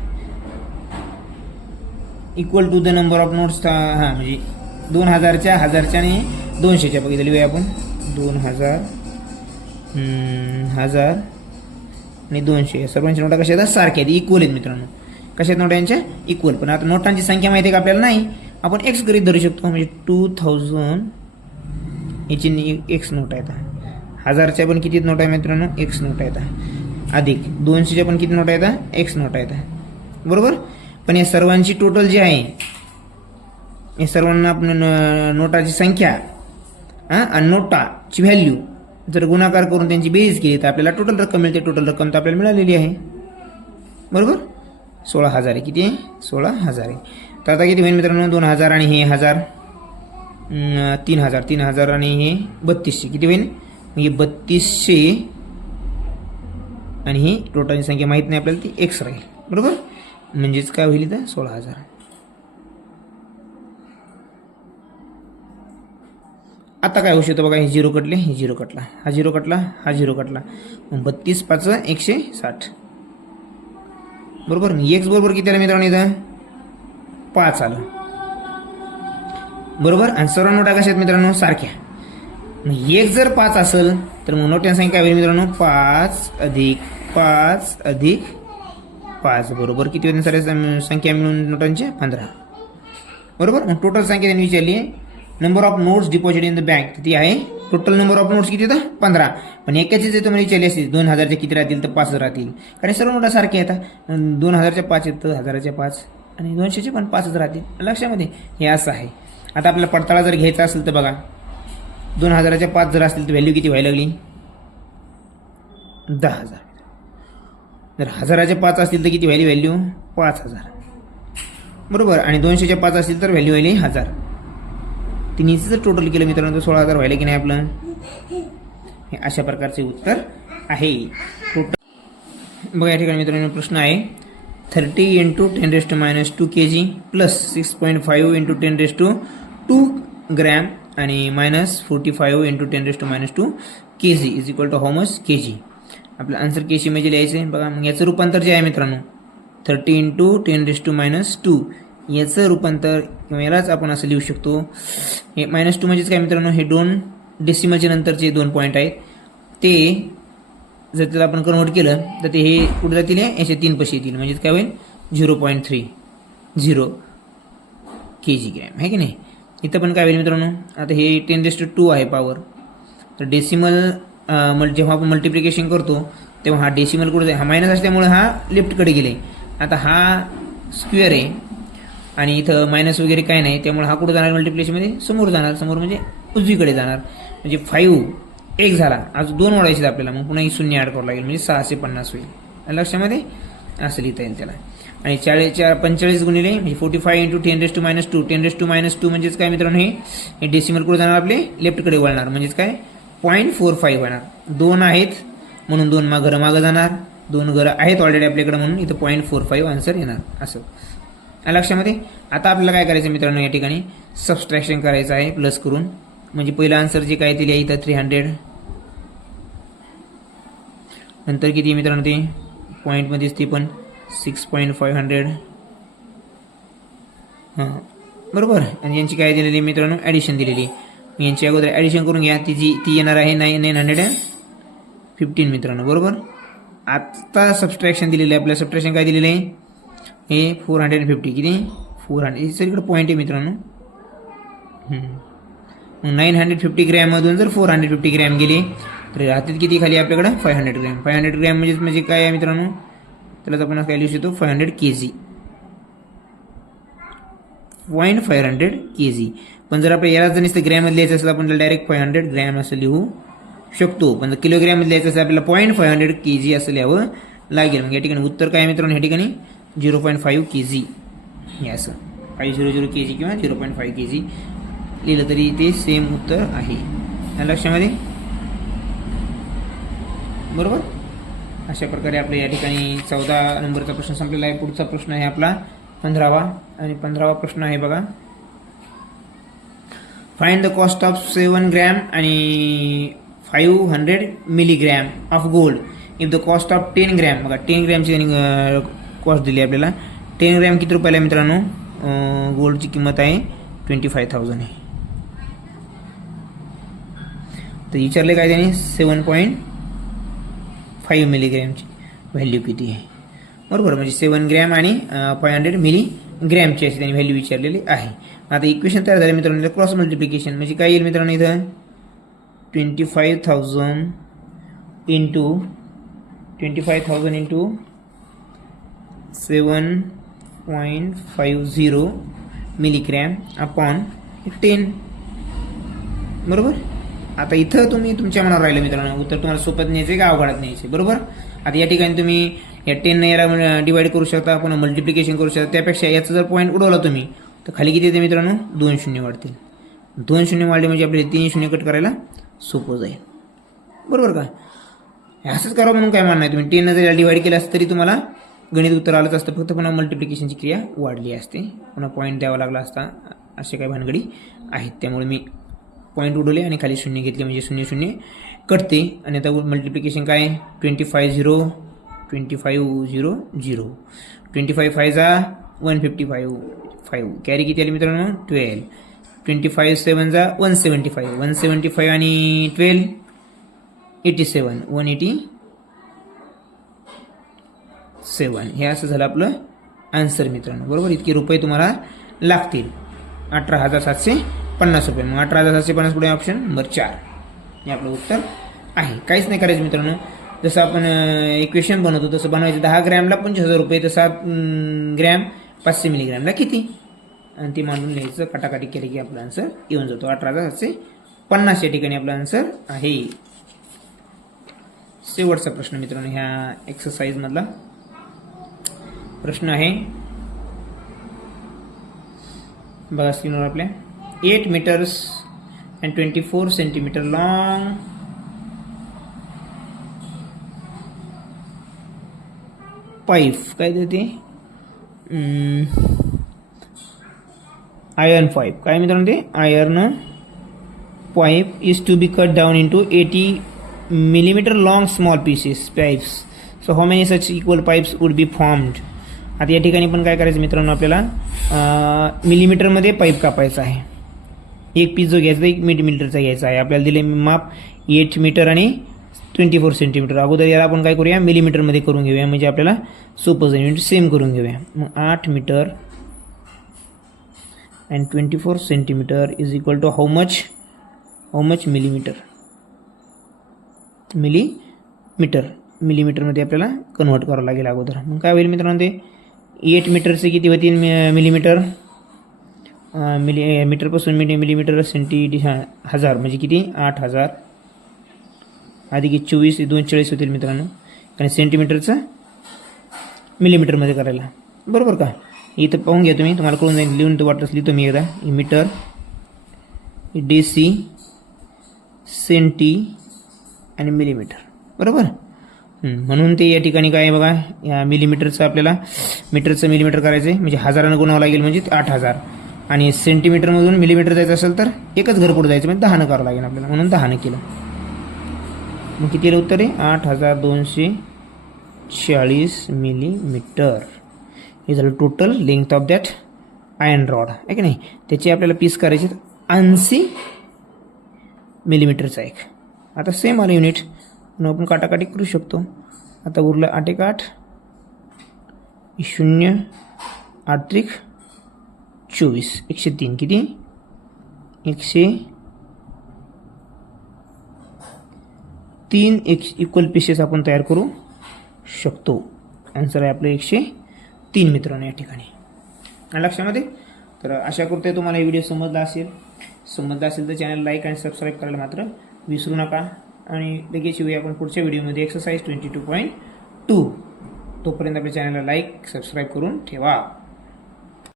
Equal to the number of notes, हां म्हणजे 2000च्या 1000च्या आणि 200च्या बघितली आपण. 2000 1000 आणि 200 सर्वांच्या नोटा कशा आहेत, सारख्या आहेत, इक्वल आहेत मित्रांनो. कशा आहेत नोटा यांच्या, इक्वल. पण आता नोटांची संख्या माहिती आहे का आपल्याला, नाही. आपण एक्स गृहीत धरू शकतो. म्हणजे 2000 याची एक्स नोट आहेत. 1000च्या पण किती नोट आहे मित्रांनो, एक्स नोट आहेत. अधिक 200च्या पण किती नोट आहेत, एक्स नोट आहेत. बरोबर. पण या सर्वांची टोटल जी आहे, या सर्वांना आपण नोटाची संख्या आणि नोटाची व्हॅल्यू जर गुणाकार करून त्यांची बेरीज केली तर आपल्याला टोटल रक्कम मिळते. टोटल रक्कम तर आपल्याला मिळालेली आहे. बरोबर. 16,000 आहे. किती आहे, 16,000 आहे. तर आता किती होईल मित्रांनो, 2000 आणि हे 1000, 3,000 आणि हे 3200. किती होईल, म्हणजे 3200. आणि ही टोटलची संख्या माहीत नाही आपल्याला, ती एक्स राहील. बरोबर. म्हणजेच काय होईल इथं, 16,000. आता काय होऊ शकतं बघा, हे 0 कटले, हे 0 कटला, हा 0 कटला, हा 0 कटला. 32 5 160. बरोबर. एक्स बरोबर किती आलं मित्रांनो, इथं 5 आलं. बरोबर. आणि सर्व नोटा कशा आहेत मित्रांनो, सारख्या. एक जर 5 असेल तर मग नोटांची संख्या होईल मित्रांनो, 5 अधिक 5 अधिक 5 बरोबर किती होईल, सारे संख्या मिळून नोटांच्या 15. बरोबर. मग टोटल संख्या त्यांनी विचारली आहे, number of notes deposit in the bank किती आहे, टोटल नंबर ऑफ नोट्स किती होतं, 15. पण एकाची जर तुम्हाला विचारली असतील 2000च्या किती राहतील तर 5 राहतील, कारण सर्व नोटा सारख्या येतात. 2000च्या 5 येतं, 1000च्या 5 आणि 200चे पण 5 राहतील. लक्षामध्ये हे असं आहे. आता आपल्याला पडताळा जर घ्यायचा असेल तर बघा, 2000च्या 5 जर असतील तर व्हॅल्यू किती व्हायला लागली, 10,000. जर 1000च्या 5 असतील तर किती व्हॅल्यू 5,000. बरोबर. आणि 200च्या 5 असतील तर व्हॅल्यू व्हायली 1000. तिन्हीचं जर टोटल केलं मित्रांनो तर 16,000 व्हायला की नाही आपलं. हे अशा प्रकारचे उत्तर आहे. टोटल बघा या ठिकाणी मित्रांनो प्रश्न आहे, 30 × 10⁻² kg प्लस 6.5 × 10⁻² ग्रॅम आणि -45 into 10⁻², kg is equal to how much kg. आपलं आन्सर kg मध्ये लिहायचं आहे. बघा मग याचं रूपांतर जे आहे मित्रांनो 30 इंटू 10⁻², याचं रूपांतर किंवा यालाच आपण असं लिहू शकतो. हे -2 म्हणजेच काय मित्रांनो, हे 2 डेसिमलच्या नंतरचे 2 पॉईंट आहेत, ते जर त्याला आपण कन्वर्ट केलं तर ते हे कुठे जातील, याचे 3 पशी येतील, म्हणजेच काय होईल 0.30 kg ग्रॅम आहे की नाही. इथं पण काय होईल मित्रांनो, आता हे 10⁻² आहे पॉवर, तर डेसिमल जेव्हा आपण मल्टिप्लिकेशन करतो तेव्हा हा डेसिमल कुठे जाईल, हा मायनस असल्यामुळे हा लेफ्टकडे गेले. आता हा स्क्वेअर आहे आणि इथं मायनस वगैरे काय नाही, त्यामुळे हा कुठं जाणार मल्टिप्लिकेशनमध्ये, समोर जाणार, समोर म्हणजे उजवीकडे जाणार. म्हणजे 5 1 झाला, आज 2 वाढायचे आपल्याला, मग पुन्हा 0 ॲड करावं लागेल, म्हणजे 650 होईल. लक्षामध्ये असं लिहिता येईल त्याला. आणि 45 गुणिले म्हणजे 45 इंटू 10⁻², 10⁻² म्हणजेच काय मित्रांनो, हे डेसिमल कुठे जाणार, आपले लेफ्टकडे वळणार, म्हणजेच काय 0.45 होणार. 2 आहेत म्हणून 2 घरं मागं जाणार, 2 घरं आहेत ऑलरेडी आपल्याकडे म्हणून इथं 0.45 आन्सर येणार. असं लक्षामध्ये. आता आपल्याला काय करायचं मित्रांनो, या ठिकाणी सबस्ट्रॅक्शन करायचं आहे प्लस करून. म्हणजे पहिलं आन्सर जे काय दिले इथं 300, नंतर किती मित्रांनो ते पॉईंटमध्येच ते पण 6.500, हां बरोबर. आणि यांची काय दिलेली मित्रांनो, ॲडिशन दिलेली. यांची अगोदर ॲडिशन करून घ्या, ती येणार आहे 915 मित्रांनो, बरोबर. आता सबस्ट्रॅक्शन दिलेलं आहे आपल्याला. सबस्ट्रॅक्शन काय दिलेलं आहे, हे 450, किती 400, हे सगळीकडे पॉईंट आहे मित्रांनो. 950 ग्रॅममधून जर 450 ग्रॅम गेले तर राहतील किती खाली आपल्याकडं 500 ग्रॅम. 500 ग्रॅम म्हणजे काय आहे मित्रांनो, त्यालाच आपण काय लिहू शकतो 500 kg, 0.500 kg. पण जर आपल्याला याला जर नुसतं ग्रॅममध्ये लिहायचं असेल आपण डायरेक्ट 500 ग्रॅम असं लिहू शकतो. पण जर किलोग्रॅममध्ये लिहायचं असेल आपल्याला 0.500 kg असं लिहावं लागेल. मग या ठिकाणी उत्तर काय मित्रांनो, या ठिकाणी 0.5 kg हे असं 500 kg किंवा 0.5 kg लिहिलं तरी ते सेम उत्तर आहे. लक्षामध्ये बरोबर. अशा प्रकारे आपल्या या ठिकाणी 14 नंबरचा प्रश्न संपलेला आहे. पुढचा प्रश्न आहे आपला 15वा, आणि 15वा प्रश्न आहे बघा, find the cost of 7 gram आणि 500 milligram of gold if the cost of 10 gram. बघा 10 ग्रॅमची कॉस्ट दिली आपल्याला. 10 ग्रॅम किती रुपयाला आहे मित्रांनो, गोल्डची किंमत आहे 25,000 आहे. तर विचारले काय त्याने 7.5 मिलीग्रॅमची व्हॅल्यू किती आहे, बरोबर. म्हणजे 7 ग्रॅम आणि 500 मिलीग्रॅमची अशी त्यांनी व्हॅल्यू विचारलेली आहे. आता इक्वेशन तयार झाले मित्रांनो, क्रॉस मल्टिप्लिकेशन म्हणजे काय येईल मित्रांनो, इथं 25,000 इंटू 7.50 मिलीग्रॅम अपॉन 10, बरोबर. आता इथं तुम्ही तुमच्या मनावर राहिलं मित्रांनो, उत्तर तुम्हाला सोपत न्यायचे का अवघडात न्यायचे, बरोबर. आता या ठिकाणी तुम्ही या 10 याला डिवाइड करू शकता, पुन्हा मल्टिप्लिकेशन करू शकता. त्यापेक्षा याचा जर पॉईंट उडवला तुम्ही तर खाली किती येते मित्रांनो, 2 शून्य वाढतील. 2 शून्य वाढले म्हणजे आपल्याला 3 शून्य कट करायला सोपं जाईल, बरोबर का. असंच करावं म्हणून काय म्हणणं आहे, तुम्ही 10 जर डिवाइड केलं असतं तरी तुम्हाला गणित उत्तर आलंच असतं, फक्त पुन्हा मल्टिप्लिकेशनची क्रिया वाढली असते, पुन्हा पॉईंट द्यावा लागला असता. असे काही भानगडी आहेत, त्यामुळे मी पॉईंट उडवले आणि खाली शून्य घेतले म्हणजे 0 0 कटते. आणि आता मल्टिप्लिकेशन काय 25 0 25 5 जा 155 कॅरी किती आली मित्रांनो 12. 25 7 जा 175 आणि 12 87 187. हे असं झालं आपलं आन्सर मित्रांनो, बरोबर. इतके रुपये तुम्हाला लागतील 18,750 रुपये. मग 18,750 पुढे ऑप्शन नंबर 4 हे आपलं उत्तर आहे. काहीच नाही करायचं मित्रांनो, जसं आपण इक्वेशन बनवतो तसं बनवायचं. 10 ग्रॅमला 25,000 रुपये, तर 7 ग्रॅम 500 मिलीग्रॅमला किती, आणि ते मांडून लिहायचं. काटाकाटी केली की आपला आन्सर येऊन जातो 18,750 या ठिकाणी आपला आन्सर आहे. शेवटचा प्रश्न मित्रांनो ह्या एक्सरसाइज मधला प्रश्न आहे बघा स्क्रीनवर आपल्या. 8 meters and 24 centimeter long pipe, काय देते आयर्न पाईप, काय मित्रांनो ते iron pipe is to be cut down into 80 millimeter long small pipes. So how many such equal pipes would be formed? आता या ठिकाणी पण काय करायचं मित्रांनो, आपल्याला मिलीमीटरमध्ये पाईप कापायचा आहे. एक पीस जो घ्यायचा 1 मिलीमीटरचा घ्यायचा आहे. आपल्याला दिले माप 8 मीटर आणि 24 सेंटीमीटर. अगोदर याला आपण काय करूया, मिलीमीटरमध्ये करून घेऊया, म्हणजे आपल्याला सोपं जाईल. युनिट सेम करून घेऊया. मग 8 metre and 24 centimeter is equal to how much millimeter. Millimetre मध्ये आपल्याला कन्वर्ट करावं लागेल अगोदर. मग काय होईल मित्रांनो, ते 8 मीटरचे किती होतील मिलीमीटर, मीटरपासून मिलीमीटर हजार म्हणजे किती 8000 अधिक 24 240 होतील मित्रांनो. आणि सेंटीमीटरचं मिलीमीटरमध्ये करायला, बरोबर का. इथं पाहून घ्या तुम्ही, तुम्हाला कळून जाईल. लिहून तर वाटत लिहितो मी एकदा. मीटर, डेसी, सेंटी आणि मिलीमीटर, बरोबर. म्हणून ते या ठिकाणी काय आहे बघा, या मिलीमीटरचं आपल्याला मीटरचं मिलीमीटर करायचं आहे, म्हणजे हजारानं गुणावं लागेल, म्हणजे 8000. आणि सेंटीमीटरमधून मिलीमीटर जायचं असेल तर एकच घर पुढे जायचं, म्हणजे 10 करावं लागेल आपल्याला, म्हणून 10 केलं. मग किती उत्तर आहे, 8240 millimetre is the total length of that iron rod, आहे की नाही. त्याची आपल्याला पीस करायचे 80 मिलीमीटरचा एक. आता सेम आलं युनिट, म्हणून आपण काटाकाटी करू शकतो. आता उरलं 8 1 8 0 8 त्रिक 24 103 किती 103 इक्वल पीसेस आपण तयार करू शकतो. आन्सर आहे आपलं 103 मित्रांनो या ठिकाणी. आणि लक्षामध्ये, तर आशा करतोय तुम्हाला हे व्हिडिओ समजला असेल तर चॅनल लाईक आणि सबस्क्राईब करायला मात्र विसरू नका. आणि लगेच येऊया आपण पुढच्या व्हिडिओमध्ये एक्सरसाइज 22.2. तोपर्यंत आपल्या चॅनलला लाईक सबस्क्राईब करून ठेवा.